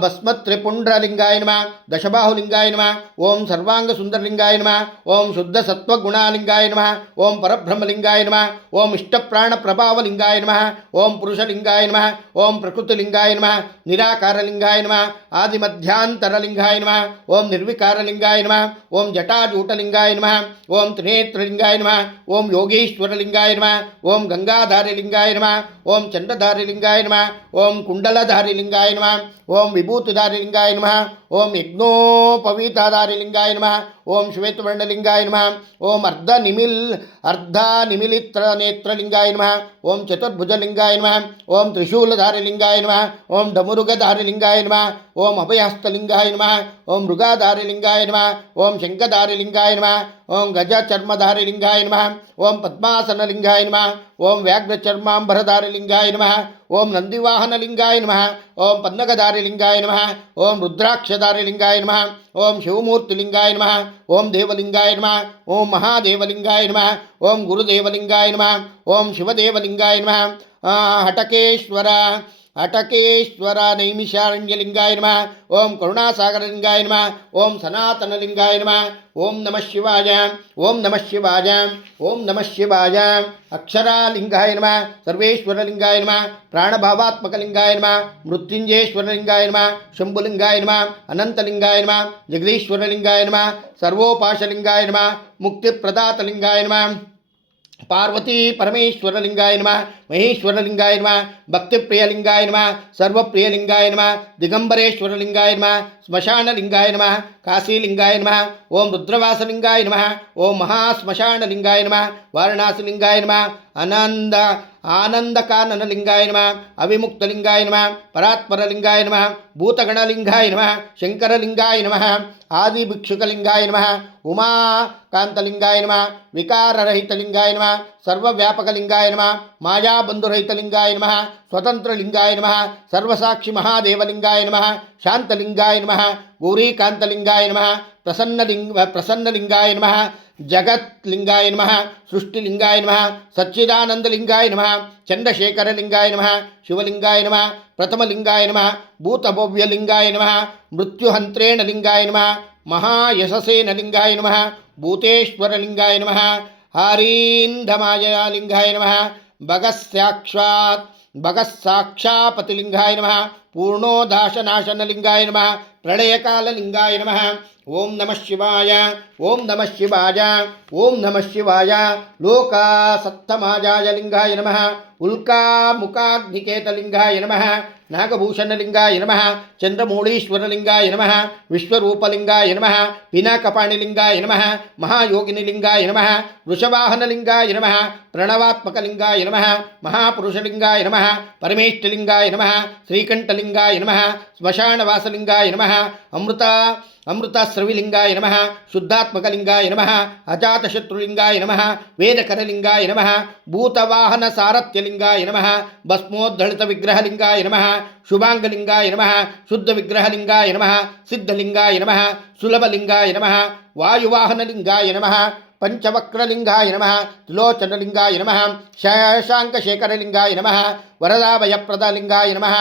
ಭಸ್ಮತ್ರಿಪುಂಡ್ರಲಿಂಗಾಯ ನಮಃ ದಶಬಾಹುಲಿಂಗಾಯ ನಮಃ ಓಂ ಸರ್ವಾಂಗಸುಂದರಲಿಂಗಾಯ ನಮಃ ಓಂ ಶುದ್ಧಸತ್ವಗುಣಾಲಿಂಗಾಯ ನಮಃ ಓಂ ಪರಬ್ರಹ್ಮಲಿಂಗಾಯ ನಮಃ ಓಂ ಇಷ್ಟಪ್ರಾಣಪ್ರಭಾವಲಿಂಗಾಯ ನಮಃ ಓಂ ಪುರುಷಲಿಂಗಾಯ ನಮಃ ಓಂ ಪ್ರಕೃತಿಲಿಂಗಾಯ ನಮಃ ನಿರಾಕಾರಲಿಂಗಾಯ ನಮಃ ಆದಿಮಧ್ಯಾಂತರಲಿಂಗಾಯ ನಮಃ ಓಂ ನಿರ್ವಿಕಾರಲಿಂಗಾಯ ನಮಃ ಓಂ ಜಟಾಜೂಟಲಿಂಗಾಯ ನಮಃ ಓಂ ತ್ರಿನೇತ್ರಲಿಂಗಾಯ ನಮಃ ಓಂ ಯೋಗೀಶ್ವರಲಿಂಗಾಯ ನಮಃ ಓಂ ಗಂಗಾಧಾರಿಲಿಂಗಾಯ ನಮಃ ಓಂ ಚಂದ್ರಧಾರಿಲಿಂಗಾಯ ನಮಃ ಓಂ ಕುಂಡಲಧಾರಿಲಿಂಗಾಯ ನಮಃ ಓಂ ವಿಭೂತಿಧಾರಿಲಿಂಗಾಯ ನಮಃ ಓಂ ಯಜ್ಞೋಪವೀತಾಧಾರಿಲಿಂಗಾಯ ನಮಃ ಓಂ ಶ್ವೇತವರ್ಣಲಿಂಗಾಯ ನಮಃ ಓಂ ಅರ್ಧನಿಮಿಲಿತ್ರನೇತ್ರಲಿಂಗಾಯ ನಮಃ ಓಂ ಚತುರ್ಭುಜಲಿಂಗಾಯ ನಮಃ ಓಂ ತ್ರಿಶೂಲಧಾರಿಲಿಂಗಾಯ ನಮಃ ಓಂ ಡಮರುಗಧಾರಿಲಿಂಗಾಯ ನಮಃ ಓಂ ಅಭಯಹಸ್ತಲಿಂಗಾಯ ನಮಃ ಓಂ ಮೃಗಾಧಾರಿಲಿಂಗಾಯ ನಮಃ ಓಂ ಶಂಖಧಾರಿಲಿಂಗಾಯ ನಮಃ ಓಂ ಗಜಚರ್ಮಧಾರಿಲಿಂಗಾಯ ನಮಃ ಓಂ ಪದ್ಮಾಸನಲಿಂಗಾಯ ನಮಃ ಓಂ ವ್ಯಾಘ್ರಚರ್ಮಾಂಬರಧಾರಿಲಿಂಗಾಯ ನಮಃ ಓಂ ನಂದಿವಾಹನಲಿಂಗಾಯ ನಮಃ ಓಂ ಪನ್ನಗಧಾರಿಲಿಂಗಾಯ ನಮಃ ಓಂ ರುದ್ರಾಕ್ಷಧಾರಿಲಿಂಗಾಯ ನಮಃ ಓಂ ಶಿವಮೂರ್ತಿಲಿಂಗಾಯ ನಮಃ ಓಂ ದೇವಲಿಂಗಾಯ ನಮಃ ಓಂ ಮಹಾದೇವಲಿಂಗಾಯ ನಮಃ ಓಂ ಗುರುದೇವಲಿಂಗಾಯ ನಮಃ ಓಂ ಶಿವದೇವಲಿಂಗಾಯ ನಮಃ ಹಟಕೇಶ್ವರ ನೈಮಿಷಾರಣ್ಯಲಿಂಗಾಯ ನಮಃ ಓಂ ಕರುಣಾಸಾಗರಲಿಂಗಾಯ ನಮಃ ಓಂ ಸನಾತನಲಿಂಗಾಯ ನಮಃ ಓಂ ನಮಃ ಶಿವಾಯ ಓಂ ನಮಃ ಶಿವಾಯ ಓಂ ನಮಃ ಶಿವಾಯ ಅಕ್ಷರಾಲಿಂಗಾಯ ನಮಃ ಸರ್ವೇಶ್ವರಲಿಂಗಾಯ ನಮಃ ಪ್ರಾಣಭಾವಾತ್ಮಕಲಿಂಗಾಯ ನಮಃ ಮೃತ್ಯುಂಜಯೇಶ್ವರಲಿಂಗಾಯ ನಮಃ ಶಂಭುಲಿಂಗಾಯ ನಮಃ ಅನಂತಲಿಂಗಾಯ ನಮಃ ಜಗದೀಶ್ವರಲಿಂಗಾಯ ನಮಃ ಸರ್ವೋಪಾಶಲಿಂಗಾಯ ನಮಃ ಮುಕ್ತಿಪ್ರದಾತಲಿಂಗಾಯ ನಮಃ ಪಾರ್ವತಿ ಪರಮೇಶ್ವರಲಿಂಗಾಯ ನಮಃ ಮಹೇಶ್ವರಲಿಂಗಾಯ ನಮಃ ಭಕ್ತಿಪ್ರಿಯಲಿಂಗಾಯ ನಮಃ ಸರ್ವಪ್ರಿಯಲಿಂಗಾಯ ನಮಃ ದಿಗಂಬರೇಶ್ವರಲಿಂಗಾಯ ನಮಃ ಸ್ಮಶಾನಲಿಂಗಾಯ ನಮಃ ಕಾಶೀಲಿಂಗಾಯ ನಮಃ ಓಂ ರುದ್ರವಾಸಲಿಂಗಾಯ ನಮಃ ಓಂ ಮಹಾಶ್ಮಶಾನಲಿಂಗಾಯ ನಮಃ ವಾರಣಾಸಿಲಿಂಗಾಯ ನಮಃ ಆನಂದಕಾನನಲಿಂಗಾಯ ನಮಃ ಅವಿಮುಕ್ತಲಿಂಗಾಯ ನಮಃ ಪರಾತ್ಪರಲಿಂಗಾಯ ನಮಃ ಭೂತಗಣಲಿಂಗಾಯ ನಮಃ ಶಂಕರಲಿಂಗಾಯ ನಮಃ ಆದಿಭಿಕ್ಷುಕಲಿಂಗಾಯ ನಮಃ ಉಮಾಕಾಂತಲಿಂಗಾಯ ನಮಃ ವಿಕಾರರಹಿತಲಿಂಗಾಯ ನಮಃ ಸರ್ವವ್ಯಾಪಕಲಿಂಗಾಯ ನಮಃ ಮಾಯಾಬಂಧುರಹಿತಲಿಂಗಾಯ ನಮಃ ಸ್ವತಂತ್ರಲಿಂಗಾಯ ನಮಃ ಸರ್ವಸಾಕ್ಷಿ ಮಹಾದೇವಲಿಂಗಾಯ ನಮಃ ಶಾಂತಲಿಂಗಾಯ ನಮಃ ಗೌರೀಕಾಂತಲಿಂಗಾಯ ನಮಃ ಪ್ರಸನ್ನಲಿಂಗಾಯ ನಮಃ ಜಗತ್ಲಿಂಗಾಯ ನಮಃ ಸೃಷ್ಟಿಲಿಂಗಾಯ ನಮಃ ಸಚ್ಚಿದಾನಂದಲಿಂಗಾಯ ನಮಃ ಚಂದ್ರಶೇಖರಲಿಂಗಾಯ ನಮಃ ಶಿವಲಿಂಗಾಯ ನಮಃ ಪ್ರಥಮಲಿಂಗಾಯ ನಮಃ ಭೂತಭವ್ಯಲಿಂಗಾಯ ನಮಃ ಮೃತ್ಯುಹಂತ್ರೇಣ ಲಿಂಗಾಯ ನಮಃ ಮಹಾಯಶಸೇನ ಲಿಂಗಾಯ ನಮಃ ಭೂತೇಶ್ವರಲಿಂಗಾಯ ನಮಃ हारीन्धमाय लिंगाय नमः भगस्साक्षापतिलिंगाय नमः पूर्णोदाशनाशनलिंगाय नमः प्रलयकाललिंगाय नमः ओम नमः शिवाय ओम नमः शिवाय ओम नमः शिवाय लोकासत्तमाजाय लिंगाय नमः उल्कामुखाग्निकेतलिंगाय नमः नागभूषणलिंगाय नमः चंद्रमौळीश्वरलिंगाय नमः विश्वरूपलिंगाय नमः पिनाकपाणिलिंगाय नमः महायोगिनिलिंगाय नमः वृषवाहनलिंगाय नमः प्रणवात्मकलिंगाय नमः महापुरुषलिंगाय नमः परमेष्ठलिंगाय नमः श्रीकंठलिंगाय नमः श्मशानवासलिंगाय नमः अमृतस्रविलिंगाय नमः शुद्धात्मकलिंगाय नमः अजातशत्रुलिंगाय नमः वेदकरलिंगाय नमः भूतवाहनसारथ्यलिंगाय नमः भस्मोद्धृतविग्रहलिंगाय नमः शुभांगलिंगाय नमः शुद्धविग्रहलिंगाय नमः सिद्धलिंगाय नमः सुलभलिंगाय नमः वायुवाहनलिंगाय नमः पंचवक्रलिंगाय नमः त्रिलोचनलिंगाय नमः शशांकशेखरलिंगाय नमः वरदाभयप्रदलिंगाय नमः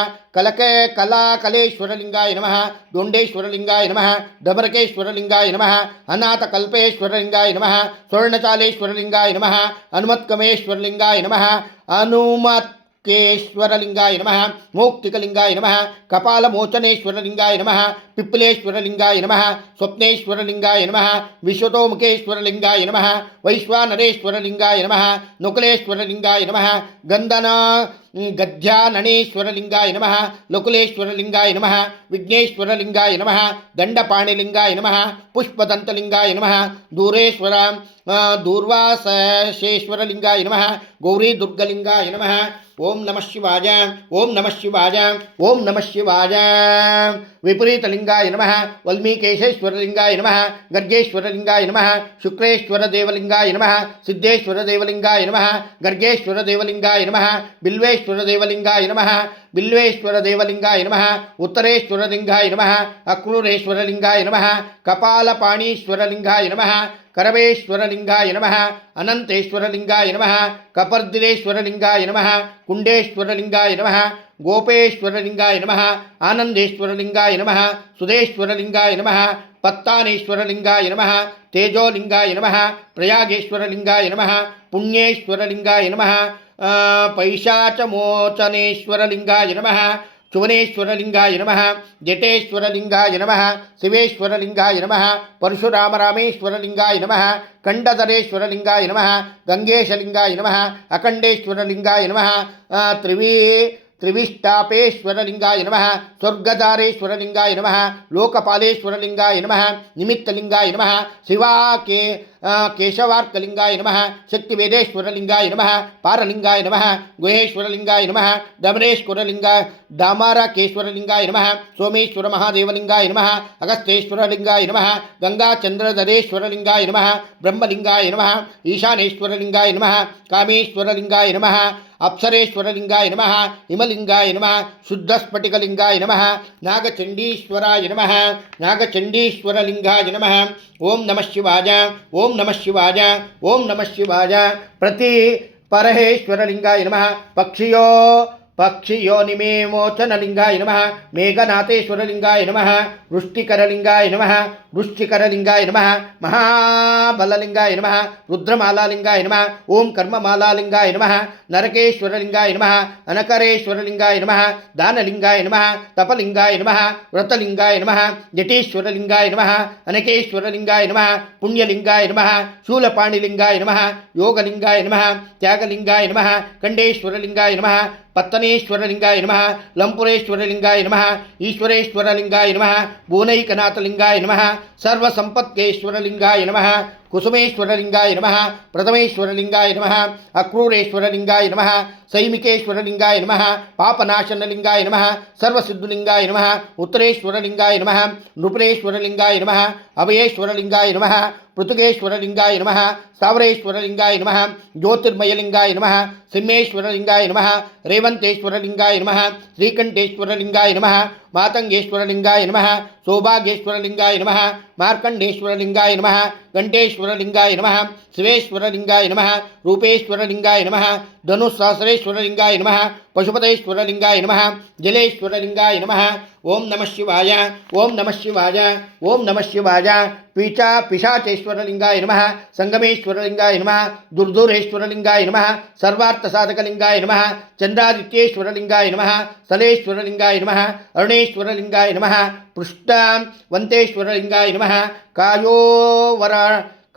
कलाकलेश्वरलिंगाय नमः दोंडेश्वरलिंगाय नमः डमरकेश्वरलिंगाय नमः अनाथकल्पेश्वरलिंगाय नमः स्वर्णचालेश्वरलिंगाय नमः अनुमत्कमेश्वरलिंगाय नमः केश्वरलिंगाय नमः मौक्तिकलिंगाय नमः कपालमोचनेश्वरलिंगाय नमः पिप्पलेश्वरलिंगाय नमः स्वप्नेश्वरलिंगाय नमः विश्वतोमुखेश्वरलिंगाय नमः वैश्वानरेश्वरलिंगाय नमः नुकलेश्वरलिंगाय नमः गद्याननेश्वरलिंगाय नमः लकुलेश्वरलिंगाय नमः विघ्नेश्वरलिंगाय नमः दंडपाणिलिंगाय नमः पुष्पदंतलिंगाय नमः दूर्वासेश्वरलिंगाय नमः गौरी दुर्गलिंगाय नमः ओम नमः शिवाय ओम नमः शिवाय ओम नमः शिवाय विपरीतलिंगाय नमः वल्मीकेशेश्वरलिंगाय नमः गर्गेश्वरलिंगाय नमः शुक्रेश्वरदेवलिंगाय नमः सिद्धेश्वरदेवलिंगाय नमः गर्गेश्वरदेवलिंगाय नमः बिल्वेश्वरदेवलिंगाय नमः बिल्वेश्वरदेवलिंगाय नमः उत्तरेश्वरलिंगाय नमः अक्रूरेश्वरलिंगाय नमः कपालपाणीश्वरलिंगाय नमः करवेश्वरलिंगाय नमः अनंतेश्वरलिंगाय नमः कपर्दिरेश्वरलिंगाय नमः कुंडेश्वरलिंगाय नमः गोपेश्वरलिंगाय नमः आनंदेश्वरलिंगाय नमः सुदेश्वरलिंगाय नमः पत्तानेश्वरलिंगाय नमः तेजोलिंगाय नमः प्रयागेश्वरलिंगाय नमः पुण्येश्वरलिंगाय नमः पैशाचमोचनेश्वरलिंगाय नमः चुवनेश्वरलिंगाय नमः जटेश्वरलिंगाय नमः शिवेश्वरलिंगाय नमः परशुरामरामेश्वरलिंगाय नमः कंडधरेश्वरलिंगाय नमः गंगेशलिंगाय नमः अखंडेश्वरलिंगाय नमः त्रिविष्टापेश्वरलिंगाय नमः स्वर्गधारेश्वरलिंगाय नमः लोकपालेश्वरलिंगाय नमः निमित्तलिंगाय नमः केशवार्कलिंगाय नमः शक्तिवेदेश्वरलिंगाय नमः पारलिंगाय नमः गुहेश्वरलिंगाय नमः दामारकेश्वरलिंगाय नमः सोमेश्वर महादेवलिंगाय नमः अगस्तेश्वरलिंगाय नमः गंगाचंद्रधरेश्वरलिंगाय नमः ब्रह्मलिंगाय नमः ईशानेश्वरलिंगाय नमः कामेश्वरलिंगाय नमः अप्सरेश्वरलिंगाय नमः हिमलिंगाय नमः शुद्धस्फटिकलिंगाय नमः नागचंडीश्वराय नमः नागचंडीश्वरलिंगाय नमः ओम नमः शिवाय ओम नमः शिवाय ओम नमः शिवाय प्रति परहेश्वरलिंगाय नमः पक्षियोनिमेमोचनलिंगाय नमः मेघनाथेश्वरलिंगाय नमः वृष्टिकरलिंगाय नमः वृश्चिकरलिंगाय नमः महाबललिंगाय नमः रुद्रमालालिंगाय नमः ओम कर्ममालालिंगाय नमः नरकेश्वरलिंगाय नमः अनकरेश्वरलिंगाय नमः दानलिंगाय नमः तपलिंगाय नमः व्रतलिंगाय नमः जटेश्वरलिंगाय नमः अनकेश्वरलिंगाय नमः पुण्यलिंगाय नमः शूलपाणिलिंगाय नमः योगलिंगाय नमः त्यागलिंगाय नमः कंडेश्वरलिंगाय नमः पत्तनेश्वरलिंगाय नमः लंपुरेश्वरलिंगाय नमः ईश्वरेश्वरलिंगाय नमः भुवनैकनाथलिंगाय नमः सर्वसंपत्केश्वरलिंगाय नमः कुसुमेश्वरलिंगाय नमः प्रथमेश्वरलिंगाय नमः अक्रूरेश्वरलिंगाय नमः सैमिकेश्वरलिंगाय नमः पापनाशनलिंगाय नमः सर्वसिद्धलिंगाय नमः उत्तरेश्वरलिंगाय नमः नृपरेश्वरलिंगाय नमः अभयेश्वरलिंगाय नमः पृथुगेश्वरलिंगाय नमः स्थावरेश्वरलिंगाय नमः ज्योतिर्मयलिंगाय नमः सिंहेश्वरलिंगाय नमः रेवंतेश्वरलिंगाय नमः श्रीकंठेश्वरलिंगाय नमः मातंगेश्वरलिंगाय नमः सौभाग्येश्वरलिंगाय नमः मार्कंडेश्वरलिंगाय नमः घंटेश्वरलिंगाय नमः शिवेश्वरलिंगाय नमः रूपेश्वरलिंगाय नमः धनुसहस्रेश्वरलिंगाय नमः पशुपतेश्वरलिंगाय नमः जलेश्वरलिंगाय नमः ओम नमः शिवाय ओम नमः शिवाय ओम नमः शिवाय पिशाचेश्वरलिंगाय नमः संगमेश्वरलिंगाय नमः दुर्धुरेश्वरलिंगाय नमः सर्वार्थसाधकलिंगाय नमः चंद्रादित्येश्वरलिंगाय नमः स्थलेश्वरलिंगाय नमः अरुणेश्वरलिंगाय नमः पृष्ठवन्तेश्वरलिंगाय नमः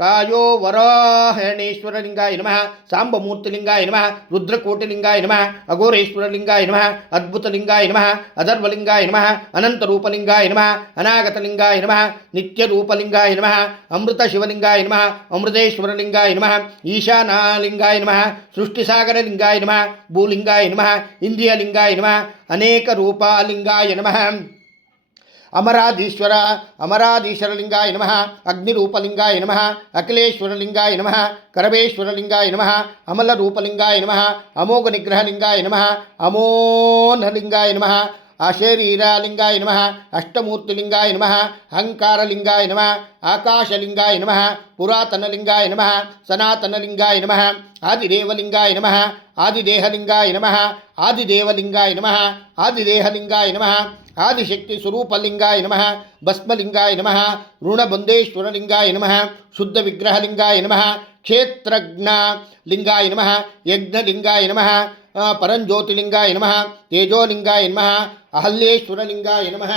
कायो वराहणेश्वरलिंगाय नमः सांबमूर्तिलिंगाय नमः रुद्रकोटिलिंगाय नमः अघोरेश्वरलिंगाय नमः अद्भुतलिंगाय नमः अधर्वलिंगाय नमः अनंतरूपलिंगाय नमः अनागतलिंगाय नमः नित्यरूपलिंगाय नमः अमृतशिवलिंगाय नमः अमृतेश्वरलिंगाय नमः ईशानालिंगाय नमः सृष्टिसागरलिंगाय नमः भूलिंगाय नमः इंद्रियलिंगाय नमः अनेकरूपालिंगाय नमः अमराधीश्वरलिंगाय नमः अग्निरूपलिंगाय नमः अखिलेश्वरलिंगाय नमः करवेश्वरलिंगाय नमः अमलरूपलिंगाय नमः अमोघनिग्रहलिंगाय नमः अमोनलिंगाय नमः अशरीरलिंगाय नमः अष्टमूर्तिलिंगाय नमः अहंकारलिंगाय नमः आकाशलिंगाय नमः पुरातनलिंगाय नमः सनातनलिंगाय नमः आदिदेवलिंगाय नमः आदिदेहलिंगाय नमः आदिदेवलिंगाय नमः आदिदेहलिंगाय नमः आदिशक्ति स्वरूपलिंगाय नमः भस्मलिंगाय नमः ऋणबंधेश्वरलिंगाय नमः शुद्ध विग्रहलिंगाय नमः क्षेत्रज्ञलिंगाय नमः यज्ञलिंगाय नमः परंज्योतिलिंगाय नमः तेजोलिंगाय नमः अहल्येश्वरलिंगाय नमः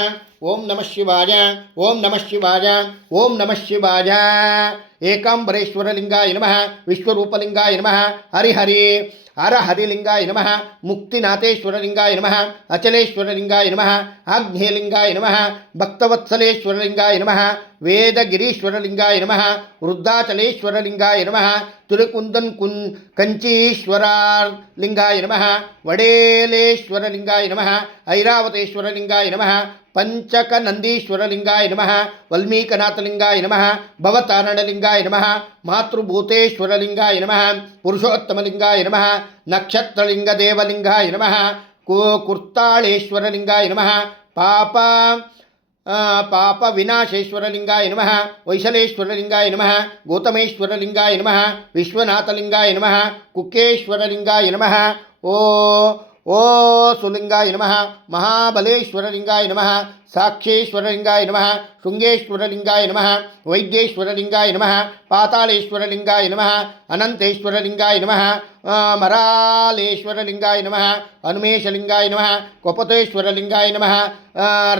ओम नमः शिवाय ओम नमः शिवाय ओम नमः शिवाय एकांबरेश्वरलिंगाय नमः विश्वरूपलिंगाय नमः हरिहरि हरहरिलिंगाय नमः मुक्तिनाथेश्वरलिंगाय नमः अचलेश्वरलिंगाय नमः आग्नेयलिंगाय नमः भक्तवत्सलेश्वरलिंगाय नमः वेदगिरीश्वरलिंगाय नमः वृद्धाचलेश्वरलिंगाय नमः तिरुकुंदन कंचीश्वरलिंगाय नमः वडेलेश्वरलिंगाय नमः ऐरावतेश्वरलिंगाय नमः पंचकनंदीश्वरलिंगाय नमः वल्मीकनाथलिंगाय नमः भवतारणलिंगाय नमः मातृभूतेश्वरलिंगाय नमः पुरुषोत्तमलिंगाय नमः नक्षत्रलिंगदेवलिंगाय नमः कुर्ताळेश्वरलिंगाय नमः पाप विनाशेश्वरलिंगाय नमः वैशलेश्वरलिंगाय नमः गौतमेश्वरलिंगाय नमः विश्वनाथलिंगाय नमः कुकेश्वरलिंगाय नमः ओ सुलिंगाय नमः महाबलेश्वरलिंगाय नमः साक्षेश्वरलिंगाय नमः शृंगेश्वरलिंगाय नमः वैद्येश्वरलिंगाय नमः पातालेश्वरलिंगाय नमः अनंतेश्वरलिंगाय नमः मरालेश्वरलिंगाय नमः अनुमेशलिंगाय नमः कपतेश्वरलिंगाय नमः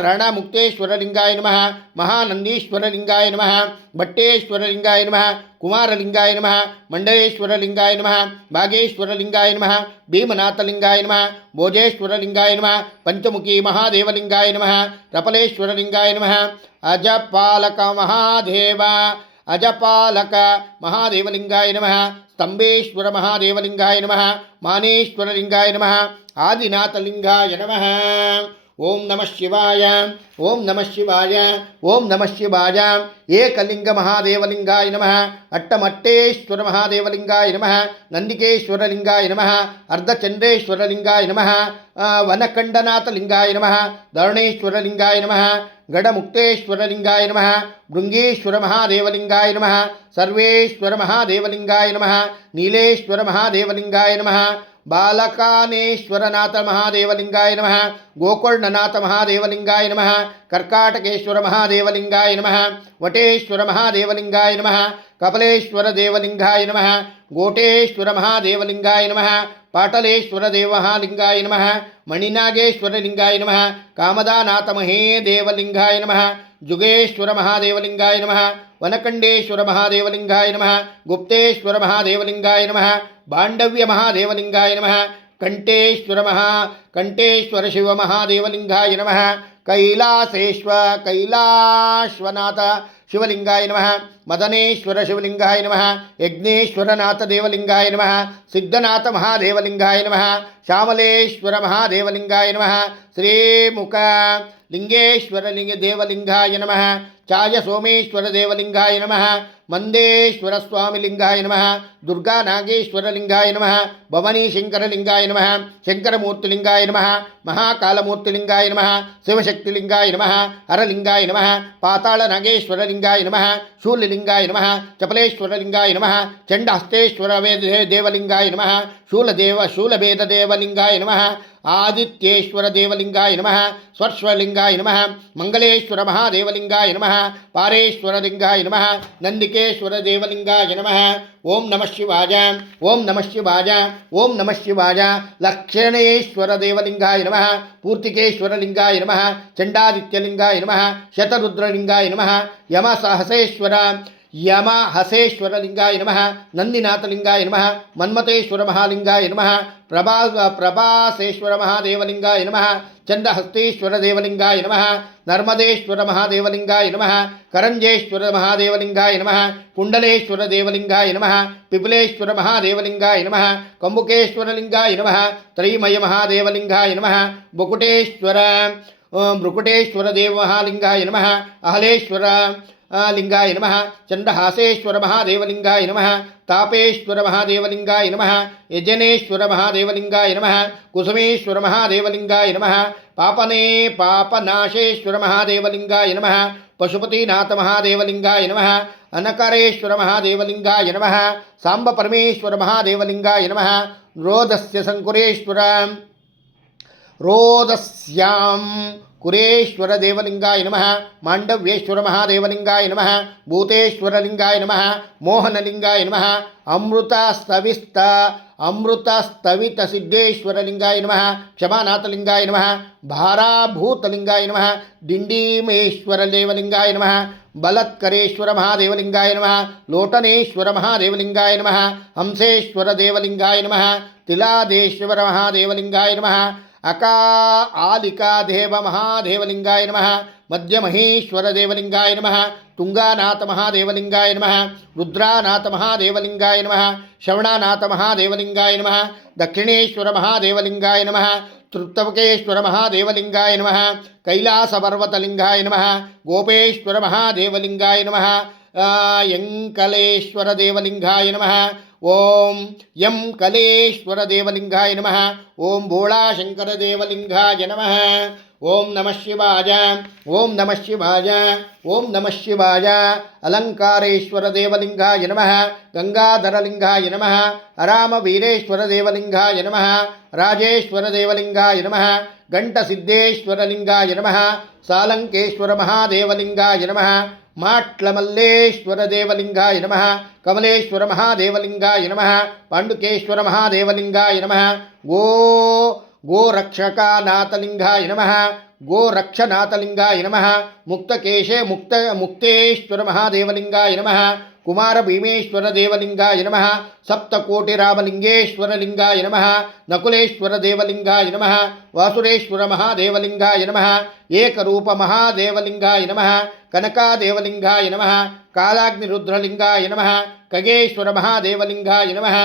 रणमुक्तेश्वरलिंगाय नमः महानंदीश्वरलिंगाय नमः भट्टेश्वरलिंगाय नमः कुमारलिंगाय नमः मंडलेश्वरलिंगाय नमः भागेश्वरलिंगाय नमः भीमनाथलिंगाय नमः भोजेश्वरलिंगाय नमः पंचमुखी महादेवलिंगाय नमः रपलेश्वरलिंगाय नमः अजपालक महादेवलिंगाय नमः स्तंभेश्वर महादेवलिंगाय नमः मानेश्वरलिंगाय नमः आदिनाथलिंगाय नमः ओम नमः शिवाय ओम नमः शिवाय ओम नमः शिवाय एकलिंग महादेवलिंगाय नमः अट्टमट्टेश्वर महादेवलिंगाय नमः नंदिकेश्वरलिंगाय नमः अर्धचंद्रेश्वरलिंगाय नमः वनकंडनाथलिंगाय नमः धरणेश्वरलिंगाय नमः गढ़मुक्तेश्वरलिंगाय नमः भृंगेश्वर महादेवलिंगाय नमः सर्वेश्वर महादेवलिंगाय नमः नीलेश्वर महादेवलिंगाय नमः बालकानेश्वरनाथ महादेवलिंगाय नमः गोकर्णनाथ महादेवलिंगाय नमः कर्काटकेश्वर महादेवलिंगाय नमः वटेश्वर महादेवलिंगाय नमः कपलेश्वर देवलिंगाय नमः गोटेश्वर महादेवलिंगाय नमः पाटलेश्वर देवलिंगाय नमः मणिनागेश्वरलिंगाय नमः कामदानाथ महेदेवलिंगाय नमः जुगेश्वर महादेवलिंगाय नमः वनकंडेश्वर महादेवलिंगाय नमः गुप्तेश्वर महादेवलिंगाय नमः बांडव्य महादेवलिंगाय नमः कंटेश्वर शिव महादेवलिंगाय नमः कैलाश्वनाथ शिवलिंगाय नमः मदनेश्वर शिवलिंगाय नमः यज्ञेश्वरनाथ देवलिंगाय नमः सिद्धनाथ महादेवलिंगाय नमः श्यामलेश्वर महादेवलिंगाय नमः श्रीमुख लिंगेश्वर देवलिंगाय नमः चाय सोमेश्वर देवलिंगाय नमः मंदेश्वर स्वामी लिंगाय नमः दुर्गा नागेश्वर लिंगाय नमः भवानी शंकर लिंगाय नमः शंकरमूर्तिलिंगाय नमः महाकालमूर्तिलिंगाय नमः शिवशक्तिलिंगाय नमः हरलिंगाय नमः पाताल नागेश्वर लिंगाय नमः शूललिंगाय नमः चपलेश्वरलिंगाय नमः चंडहस्तेश्वर देवलिंगाय नमः शूलभेद देवलिंगाय नमः आदित्येश्वर देवलिंगाय नमः स्वर्श्वलिंगाय नमः मंगलेश्वर महादेवलिंगाय नमः पारेश्वर लिंगाय नमः नंदिकेश्वर देवलिंगाय नमः ओम नमः शिवाय ओम नमः शिवाय ओम नमः शिवाय लक्षणेश्वर देवलिंगाय नमः पूर्तिकेश्वर लिंगाय नमः चंडादित्यलिंगाय नमः शतरुद्रलिंगाय नमः यमसहसेश्वर यमहसेश्वर लिंगाय नमः नंदिनाथलिंगाय नमः मन्मथेश्वर महालिंगाय नमः प्रभासेश्वर महादेवलिंगाय नमः चंद्रहस्तेश्वर देवलिंगाय नमः नर्मदेश्वर महादेवलिंगाय नमः करंजेश्वर महादेवलिंगाय नमः कुंडलेश्वर देवलिंगाय नमः पिपलेश्वर महादेवलिंगाय नमः कंबुकेश्वर लिंगाय नमः त्रयीमय महादेवलिंगाय नमः बुकुटेश्वर मृकुटेश्वर देव महालिंगाय नमः अहलेश्वर लिंगाय नमः चंद्रहासेश्वर महादेवलिंगाय नमः तापेश्वर महादेवलिंगाय नमः यजनेश्वर महादेवलिंगाय नमः कुसुमेश्वर महादेवलिंगाय नमः पापनाशेश्वर महादेवलिंगाय नमः पशुपतिनाथ महादेवलिंगाय नमः अनकरेश्वर महादेवलिंगाय नमः सांब परमेश्वर महादेवलिंगाय नमः रोदस्य संकुरेश्वर रोदस्यां कुरेश्वर देवलिंगाय नमः मांडव्येश्वर महादेवलिंगाय नमः भूतेश्वरलिंगाय नमः मोहनलिंगाय नमः अमृतस्तवित सिद्धेश्वरलिंगाय नमः क्षमानाथलिंगाय नमः भाराभूतलिंगाय नमः डिंडीमेश्वर देवलिंगाय नमः बलत्करेश्वर महादेवलिंगाय नमः लोटनेश्वर महादेवलिंगाय नमः हंसेश्वर देवलिंगाय नमः तिलादेश्वर महादेवलिंगाय नमः आलिका देव महादेवलिंगाय नमः मध्यमहेश्वर देवलिंगाय नमः तुंगानाथ महादेवलिंगाय नमः रुद्रानाथ महादेवलिंगाय नमः श्रवणानाथ महादेवलिंगाय नमः दक्षिणेश्वर महादेवलिंगाय नमः तृप्तवकेश्वर महादेवलिंगाय नमः कैलासपर्वतलिंगाय नमः गोपेश्वर महादेवलिंगाय नमः यंकलेश्वर देवलिंगाय नमः ओम यम कलेश्वर देवलिंगाय नमः ओम भोलाशंकर देवलिंगाय नमः ओम नमः शिवाय ओम नमः शिवाय ओम नमः शिवाय अलंकारेश्वर देवलिंगाय नमः गंगाधरलिंगाय नमः रामवीरेश्वर देवलिंगाय नमः राजेश्वर देवलिंगाय नमः घंटसिद्धेश्वरलिंगाय नमः सालंकेश्वर महादेवलिंगाय नमः माट्लमल्लेश्वर देवलिंगाय नमः कमलेश्वर महादेवलिंगाय नमः पांडुकेश्वर महादेवलिंगाय नमः गोरक्षकानाथलिंगाय नमः गोरक्षनाथलिंगाय नमः मुक्तकेशे मुक्तेश्वर महादेवलिंगाय नमः कुमार भीमेश्वर देवलिंगाय नमः सप्तकोटिरामलिंगेश्वर लिंगाय नमः नकुलेश्वर देवलिंगाय नमः वासुरेश्वर महादेवलिंगाय नमः एकरूप महादेवलिंगाय नमः कनकादेवलिंगाय नमः कालाग्निरुद्रलिंगाय नमः खगेश्वर महादेवलिंगाय नमः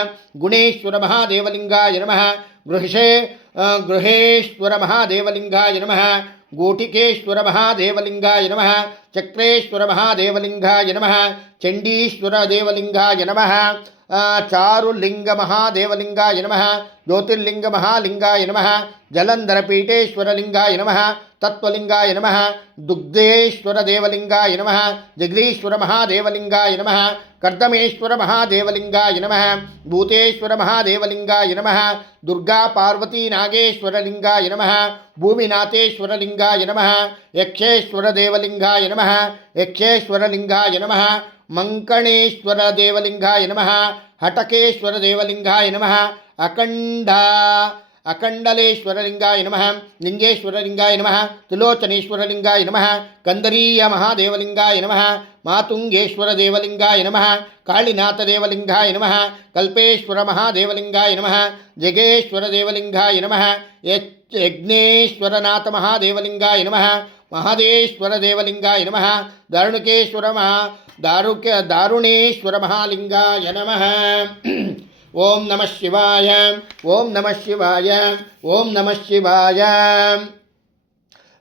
गुणेश्वर महादेवलिंगाय नमः गृहेश्वर महादेवलिंगाय नमः गोटिकेश्वर महादेवलिंगाय नमः चक्रेश्वर महादेवलिंगाय नमः चंडीश्वर देवलिंगाय नमः चारुलिंग महादेवलिंगाय नमः ज्योतिर्लिंग महालिंगाय नमः जलंधर पीठेश्वर लिंगाय नमः तत्वलिंगाय नमः दुग्धेश्वर देवलिंगाय नमः जगदीश्वर महादेवलिंगाय नमः कर्दमेश्वर महादेवलिंगाय नमः भूतेश्वर महादेवलिंगाय नमः दुर्गा पार्वती नागेश्वर लिंगाय नमः भूमिनाथेश्वर लिंगाय नमः यक्षेश्वर देवलिंगाय नमः यक्षेश्वर लिंगाय नमः मंकणेश्वर देवलिंगाय नमः हटकेश्वर देवलिंगाय नमः अकंडलेश्वरलिंगाय नमः लिंगेश्वरलिंगाय नमः त्रिलोचनेश्वरलिंगाय नमः कंदरीय महादेवलिंगाय नमः मातुंगेश्वर देवलिंगाय नमः कालीनाथ देवलिंगाय नमः कल्पेश्वर महादेवलिंगाय नमः जगेश्वर देवलिंगाय नमः यज्ञेश्वरनाथ महादेवलिंगाय नमः महादेश्वर देवलिंगाय नमः दारुणेश्वर महालिंगाय नमः ओम नमः शिवाय ओम नमः शिवाय ओम नमः शिवाय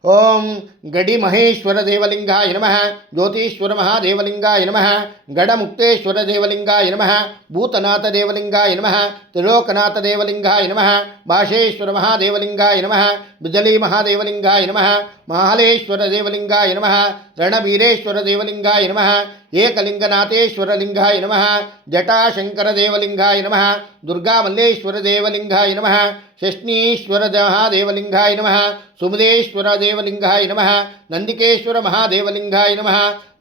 ओम गड़ी महेश्वर देवलिंगाय नमः ज्योतिश्वर महादेवलिंगाय नमः गढ़मुक्तेश्वर देवलिंगाय नमः भूतनाथ देवलिंगाय नमः त्रिलोकनाथ देवलिंगाय नमः भाषेश्वर महादेवलिंगाय नमः बिजली महादेवलिंगाय नमः महालेश्वर देवलिंगाय नमः रणवीरेश्वर देवलिंगाय नमः एकलिंगनाथेश्वर लिंगाय नमः जटाशंकर देवलिंगाय नमः दुर्गा मल्लेश्वर देवलिंगाय नमः षष्णीश्वर महादेवलिंगाय नमः सुमदेश्वर देवलिंगाय नमः नंदिकेश्वर महादेवलिंगाय नमः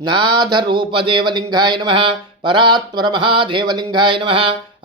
नादरूपदेवलिंगाय नमः परात्पर महादेवलिंगाय नमः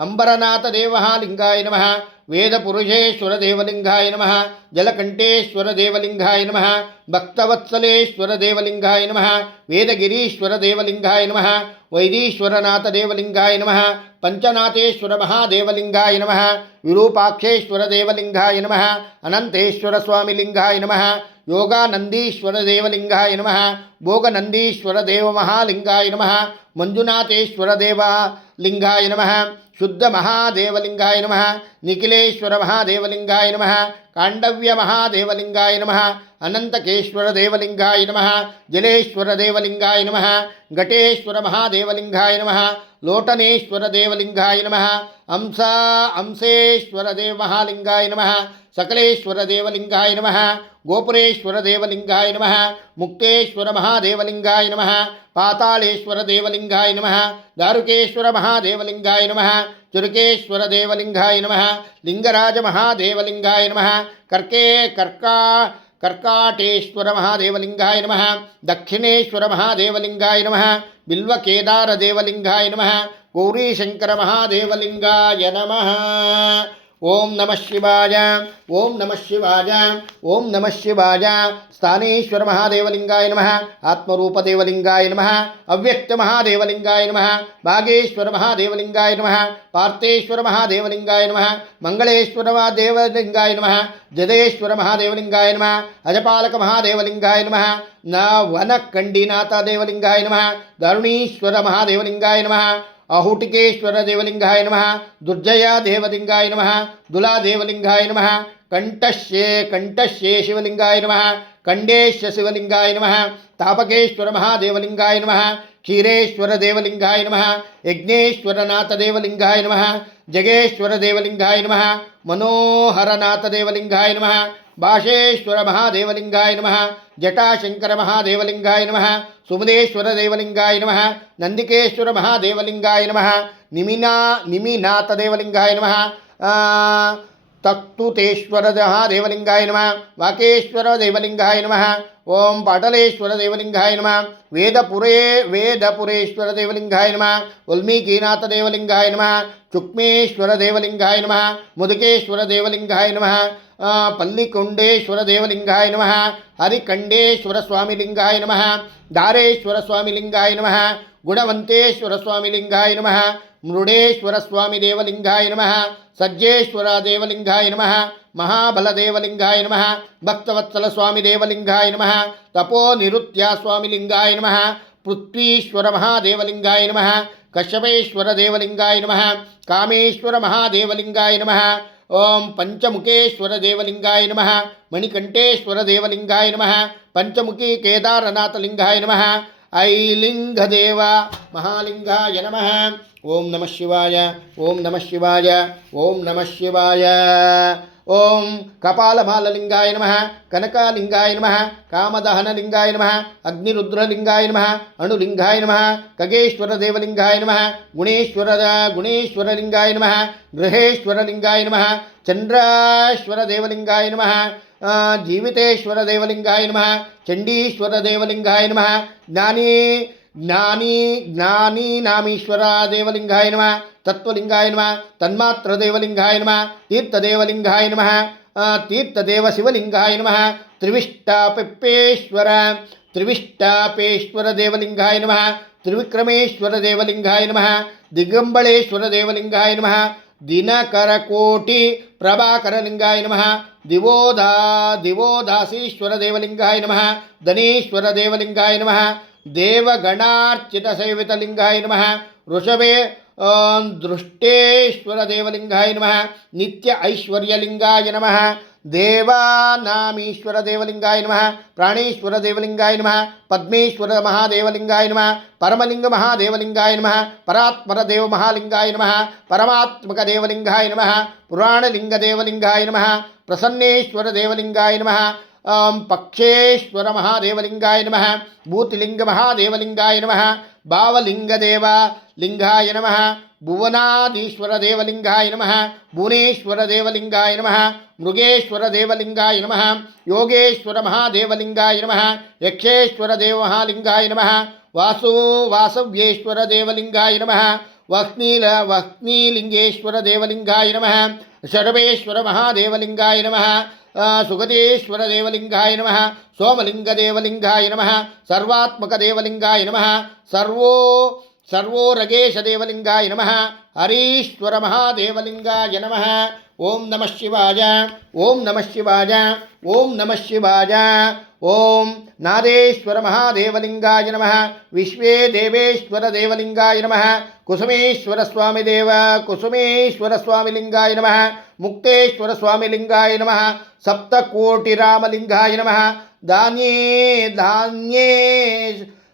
अंबरनाथ देवलिंगाय नमः वेदपुरुषेश्वर देवलिंगाय नमः जलकंठेश्वर देवलिंगाय नमः भक्तवत्सलेश्वर देवलिंगाय नमः वेदगिरीश्वर देवलिंगाय नमः वैदीश्वरनाथ देवलिंगाय नमः पंचनाथेश्वर महादेवलिंगाय नमः विरूपाक्षेश्वर देवलिंगाय नमः अनंतेश्वर स्वामिलिंगाय नमः योगानंदीश्वर देवलिंगाय नमः भोगनंदीश्वर देव महालिंगाय नमः मंजुनाथेश्वर देवलिंगाय नमः शुद्ध महादेवलिंगाय नमः निखिलेश्वर महादेवलिंगाय नमः कांडव्य महादेवलिंगाय नमः अनंतकेश्वर देवलिंगाय नमः जलेश्वर देवलिंगाय नमः घटेश्वर महादेवलिंगाय नमः लोटनेश्वर देवलिंगाय नमः अंसेश्वर देव महालिंगाय नमः सकलेश्वर देवलिंगाय नमः गोपुरेश्वर देवलिंगाय नमः मुक्तेश्वर महादेवलिंगाय नमः पातालेश्वर देवलिंगाय नमः दारुकेश्वर महादेवलिंगाय नमः चुरुकेश्वर देवलिंगाय नमः लिंगराज महादेवलिंगाय नमः कर्काटेश्वर महादेवलिंगाय नमः दक्षिणेश्वर महादेवलिंगाय नमः बिल्वकेदार देवलिंगाय नमः गौरीशंकर महादेवलिंगाय नमः। ओम नमः शिवाय ओम नमः शिवाय ओम नमः शिवाय स्थानेश्वर महादेवलिंगाय नमः आत्मरूप देवलिंगाय नमः अव्यक्त महादेवलिंगाय नमः भागेश्वर महादेवलिंगाय नमः पार्थेश्वर महादेवलिंगाय नमः मंगलेश्वर महादेवलिंगाय नमः जदेश्वर महादेवलिंगाय नमः अजपालक महादेवलिंगाय नमः वनकंडीनाथ देवलिंगाय नमः दारुणीश्वर महादेवलिंगाय नमः अहुटिकेश्वर देवलिंगाय नमः दुर्जया देवलिंगाय नमः दुला देवलिंगाय नमः कंठश्ये शिवलिंगाय नमः कंडेश शिवलिंगाय नमः तापकेश्वर महादेवलिंगाय नमः क्षीरेश्वर देवलिंगाय नमः यज्ञेश्वरनाथ देवलिंगाय नमः जगेश्वर देवलिंगाय नमः मनोहरनाथ देवलिंगाय नमः भाषेश्वर महादेवलिंगाय नमः जटाशंकर महादेवलिंगाय नमः सुमदेश्वर देवलिंगाय नमः नंदिकेश्वर महादेवलिंगाय नमः निमिनाथ देवलिंगाय नमः तक्तुतेश्वर महादेवलिंगाय नमः वाकेश्वर देवलिंगाय नमः ओम पाटलेश्वर देवलिंगाय नमः वेदपुरेश्वर देवलिंगाय नमः वाल्मीकिनाथ देवलिंगाय नमः चुक्मेश्वर देवलिंगाय नमः मुदकेश्वर देवलिंगाय नमः पल्लिकोंडेश्वर देवलिंगाय नमः हरिकंडेश्वर स्वामिलिंगाय नमः दारेश्वर स्वामिलिंगाय नमः गुणवंतेश्वर स्वामिलिंगाय नमः मृडेश्वर स्वामी देवलिंगाय नमः सज्जेश्वर देवलिंगाय नमः महाबल देवलिंगाय नमः भक्तवत्सल स्वामी देवलिंगाय नमः तपो निरुत्या स्वामिलिंगाय नमः पृथ्वीश्वर महादेवलिंगाय नमः कश्यपेश्वर देवलिंगाय नमः कामेश्वर महादेवलिंगाय नमः ओम पंचमुखेश्वर देवलिंगाय नमः मणिकंठेश्वर देवलिंगाय नमः पंचमुखी केदारनाथ लिंगाय नमः ऐलिंगदेव महालिंगाय नमः। ओम नमः शिवाय ओम नमः शिवाय ओम नमः शिवाय। ओम कपालमाललिंगाय नमः कनकलिंगाय नमः कामदहनलिंगाय नमः अग्निरुद्रलिंगाय नमः अणुलिंगाय नमः खगेश्वर देवलिंगाय नमः गुणेश्वरलिंगाय नमः गृहेश्वरलिंगाय नमः चंद्रेश्वर देवलिंगाय नमः जीवितेश्वर देवलिंगाय नमः चंडीश्वर देवलिंगाय नमः ज्ञानी नामीश्वर देवलिंगाय नमः तत्वलिंगाय नमः तन्मात्र देवलिंगाय नमः तीर्थदेवलिंगाय नमः तीर्थदेव शिवलिंगाय नमः त्रिविष्टापेश्वर देवलिंगाय नमः त्रिविक्रमेश्वर देवलिंगाय नमः दिगंबरेश्वर देवलिंगाय नमः दिनकरकोटि प्रभाकरलिंगाय नमः दिवोदासीश्वर देवलिंगाय नमः धनेश्वर देवलिंगाय नमः देवगणार्चित सेवितलिंगाय नमः ऋषभे दृष्टेश्वर देवलिंगाय नमः नित्य ऐश्वर्यलिंगाय नमः देवानामीश्वर देवलिंगाय नमः प्राणेश्वर देवलिंगाय नमः पद्मेश्वर महादेवलिंगाय नमः परमलिंग महादेवलिंगाय नमः परात्पर देव महालिंगाय नमः परमात्मक देवलिंगाय नमः पुराणलिंग देवलिंगाय नमः प्रसन्नेश्वर देवलिंगाय नमः ಪಕ್ಷೇಶ್ವರ ಮಹಾದೇವಲಿಂಗಾಯ ನಮಃ. ಭೂತಿಲಿಂಗ ಮಹಾದೇವಲಿಂಗಾಯ ನಮಃ. ಭಾವಲಿಂಗದೇವ ಲಿಂಗಾಯ ನಮಃ. ಭುವನಾದೀಶ್ವರ ದೇವಲಿಂಗಾಯ ನಮಃ. ಭುವನೇಶ್ವರ ದೇವಲಿಂಗಾಯ ನಮಃ. ಮೃಗೇಶ್ವರ ದೇವಲಿಂಗಾಯ ನಮಃ. ಯೋಗೇಶ್ವರ ಮಹಾದೇವಲಿಂಗಾಯ ನಮಃ. ಯಕ್ಷೇಶ್ವರ ದೇವ ಮಹಾಲಿಂಗಾಯ ನಮಃ. ವಾಸವ್ಯೇಶ್ವರ ದೇವಲಿಂಗಾಯ ನಮಃ. ವಹ್ನೀಲಿಂಗೇಶ್ವರ ದೇವಲಿಂಗಾಯ ನಮಃ. ಶರವೇಶ್ವರ ಮಹಾದೇವಲಿಂಗಾಯ ನಮಃ. ಸುಗತೇಶ್ವರ ದೇವಲಿಂಗಾಯ ನಮಃ. ಸೋಮಲಿಂಗ ದೇವಲಿಂಗಾಯ ನಮಃ. ಸರ್ವಾತ್ಮಕ ದೇವಲಿಂಗಾಯ ನಮಃ. ಸರ್ವೋರಗೇಶ ದೇವಲಿಂಗಾಯ ನಮಃ. ಹರೀಶ್ವರ ಮಹಾದೇವಲಿಂಗಾಯ ನಮಃ. ಓಂ ನಮಃ ಶಿವಾಯ. ಓಂ ನಮಃ ಶಿವಾಯ. ಓಂ ನಮಃ ಶಿವಾಯ. ಓಂ ನಾದೇಶ್ವರ ಮಹಾದೇವಲಿಂಗಾಯ ನಮಃ. ವಿಶ್ವೇ ದೇವೇಶ್ವರ ದೇವಲಿಂಗಾಯ ನಮಃ. ಕುಸುಮೇಶ್ವರ ಸ್ವಾಮಿ ಲಿಂಗಾಯ ನಮಃ. ಮುಕ್ತೇಶ್ವರ ಸ್ವಾಮಿ ಲಿಂಗಾಯ ನಮಃ. ಸಪ್ತಕೋಟಿ ರಾಮಲಿಂಗಾಯ ನಮಃ.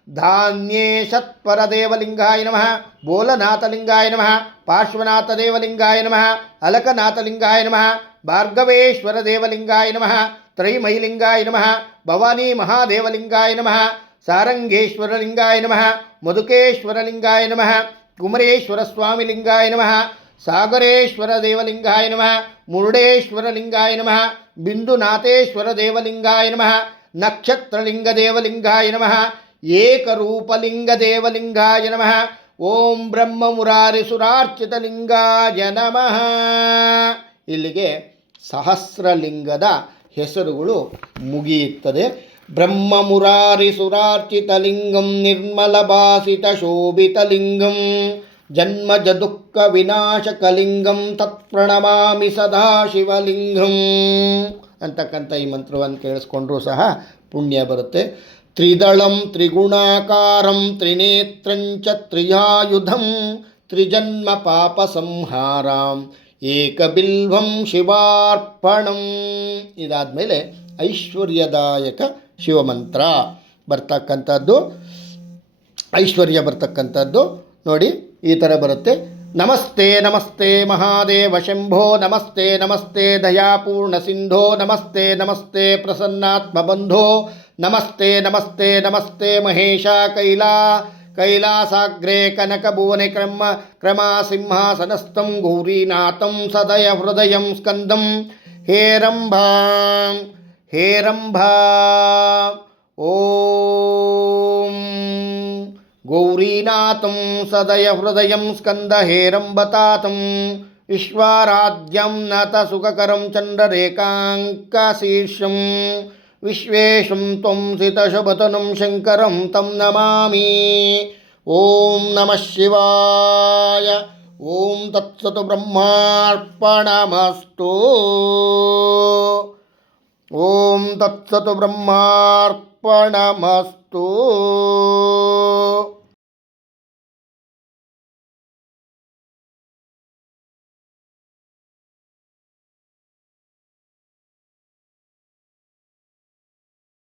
ಧಾನ್ಯೇ ಶತ್ಪರ ದೇವಲಿಂಗಾಯ ನಮಃ. ಬೋಲನಾಥಲಿಂಗಾಯ ನಮಃ. ಪಾರ್ಶ್ವನಾಥ ದೇವಲಿಂಗಾಯ ನಮಃ. ಅಲಕನಾಥಲಿಂಗಾಯ ನಮಃ. ಭಾರ್ಗವೇಶ್ವರ ದೇವಲಿಂಗಾಯ ನಮಃ. ತ್ರೈಮೈಲಿಂಗಾಯ ನಮಃ. ಭವಾನಿ ಮಹಾದೇವಲಿಂಗಾಯ ನಮಃ. ಸಾರಂಗೇಶ್ವರ ಲಿಂಗಾಯ ನಮಃ. ಮಧುಕೇಶ್ವರ ಲಿಂಗಾಯ ನಮಃ. ಕುಮರೇಶ್ವರ ಸ್ವಾಮಿ ಲಿಂಗಾಯ ನಮಃ. ಸಾಗರೇಶ್ವರ ದೇವಲಿಂಗಾಯ ನಮಃ. ಮುರುಡೇಶ್ವರ ಲಿಂಗಾಯ ನಮಃ. ಬಿಂದುನಾಥೇಶ್ವರ ದೇವಲಿಂಗಾಯ ನಮಃ. ನಕ್ಷತ್ರಲಿಂಗ ದೇವಲಿಂಗಾಯ ನಮಃ. ಏಕರೂಪಲಿಂಗ ದೇವಲಿಂಗಾಯ ನಮಃ. ಓಂ ಬ್ರಹ್ಮ ಮುರಾರಿ ಸುರಾರ್ಚಿತ ಲಿಂಗಾಯ ನಮಃ. ಇಲ್ಲಿಗೆ ಸಹಸ್ರಲಿಂಗದ ಹೆಸರುಗಳು ಮುಗಿಯುತ್ತದೆ. ಬ್ರಹ್ಮ ಮುರಾರಿ ಸುರಾರ್ಚಿತ ಲಿಂಗಂ ನಿರ್ಮಲ ಭಾಸಿತ ಶೋಭಿತ ಲಿಂಗಂ ಜನ್ಮಜ ದುಃಖ ವಿನಾಶಕಲಿಂಗಂ ತತ್ಪ್ರಣಮಾಮಿ ಸದಾ ಶಿವಲಿಂಗಂ ಅಂತಕ್ಕಂಥ ಈ ಮಂತ್ರವನ್ನು ಕೇಳಿಸ್ಕೊಂಡ್ರೂ ಸಹ ಪುಣ್ಯ ಬರುತ್ತೆ. ತ್ರಿದಳಂ ತ್ರಿಗುಣಾಕಾರಂ ತ್ರಿನೇತ್ರಂಚ ತ್ರಿಯಾಯುಧಂ ತ್ರಿಜನ್ಮ ಪಾಪ ಸಂಹಾರಂ ಏಕಬಿಲ್ವಂ ಶಿವಾರ್ಪಣಂ. ಇದಾದಮೇಲೆ ಐಶ್ವರ್ಯದಾಯಕ ಶಿವಮಂತ್ರ ಬರ್ತಕ್ಕಂಥದ್ದು, ಐಶ್ವರ್ಯ ಬರ್ತಕ್ಕಂಥದ್ದು ನೋಡಿ ಈ ಥರ ಬರುತ್ತೆ. ನಮಸ್ತೆ ನಮಸ್ತೆ ಮಹಾದೇವ ಶಂಭೋ. ನಮಸ್ತೆ ನಮಸ್ತೆ ದಯಾಪೂರ್ಣ ಸಿಂಧೋ. ನಮಸ್ತೆ ನಮಸ್ತೆ ಪ್ರಸನ್ನಾತ್ಮ ಬಂಧೋ. ನಮಸ್ತೆ ನಮಸ್ತೆ ನಮಸ್ತೆ ಮಹೇಶ ಕೈಲಾಸಾಗ್ರೆ ಕನಕಭುವನೆ ಕ್ರಮ ಸಿಂಹಾಸನಸ್ಥಂ ಗೌರೀನಾಥಂ ಸದಯ ಹೃದಯಂ ಸ್ಕಂದಂ ಹೇರಂಭಾ ಓಂ ಗೌರೀನಾಥಂ ಸದಯ ಹೃದಯಂ ಸ್ಕಂದ ಹೇರಂಬತಾತಂ ವಿಶ್ವಾರಾಧ್ಯಂ ನತ ಸುಖಕರಂ ಚಂದ್ರರೇಖಾಂಕಶೀರ್ಷಂ ವಿಶ್ವೇಶಂ ತ್ವಂ ಸಿತಶುಭತನುಂ ಶಂಕರಂ ತಂ ನಮಾಮಿ. ಓಂ ನಮಃ ಶಿವಾಯ. ಓಂ ತತ್ಸತು ಬ್ರಹ್ಮಾರ್ಪಣಮಸ್ತು. ಓಂ ತತ್ಸತು ಬ್ರಹ್ಮಾರ್ಪಣಮಸ್ತು.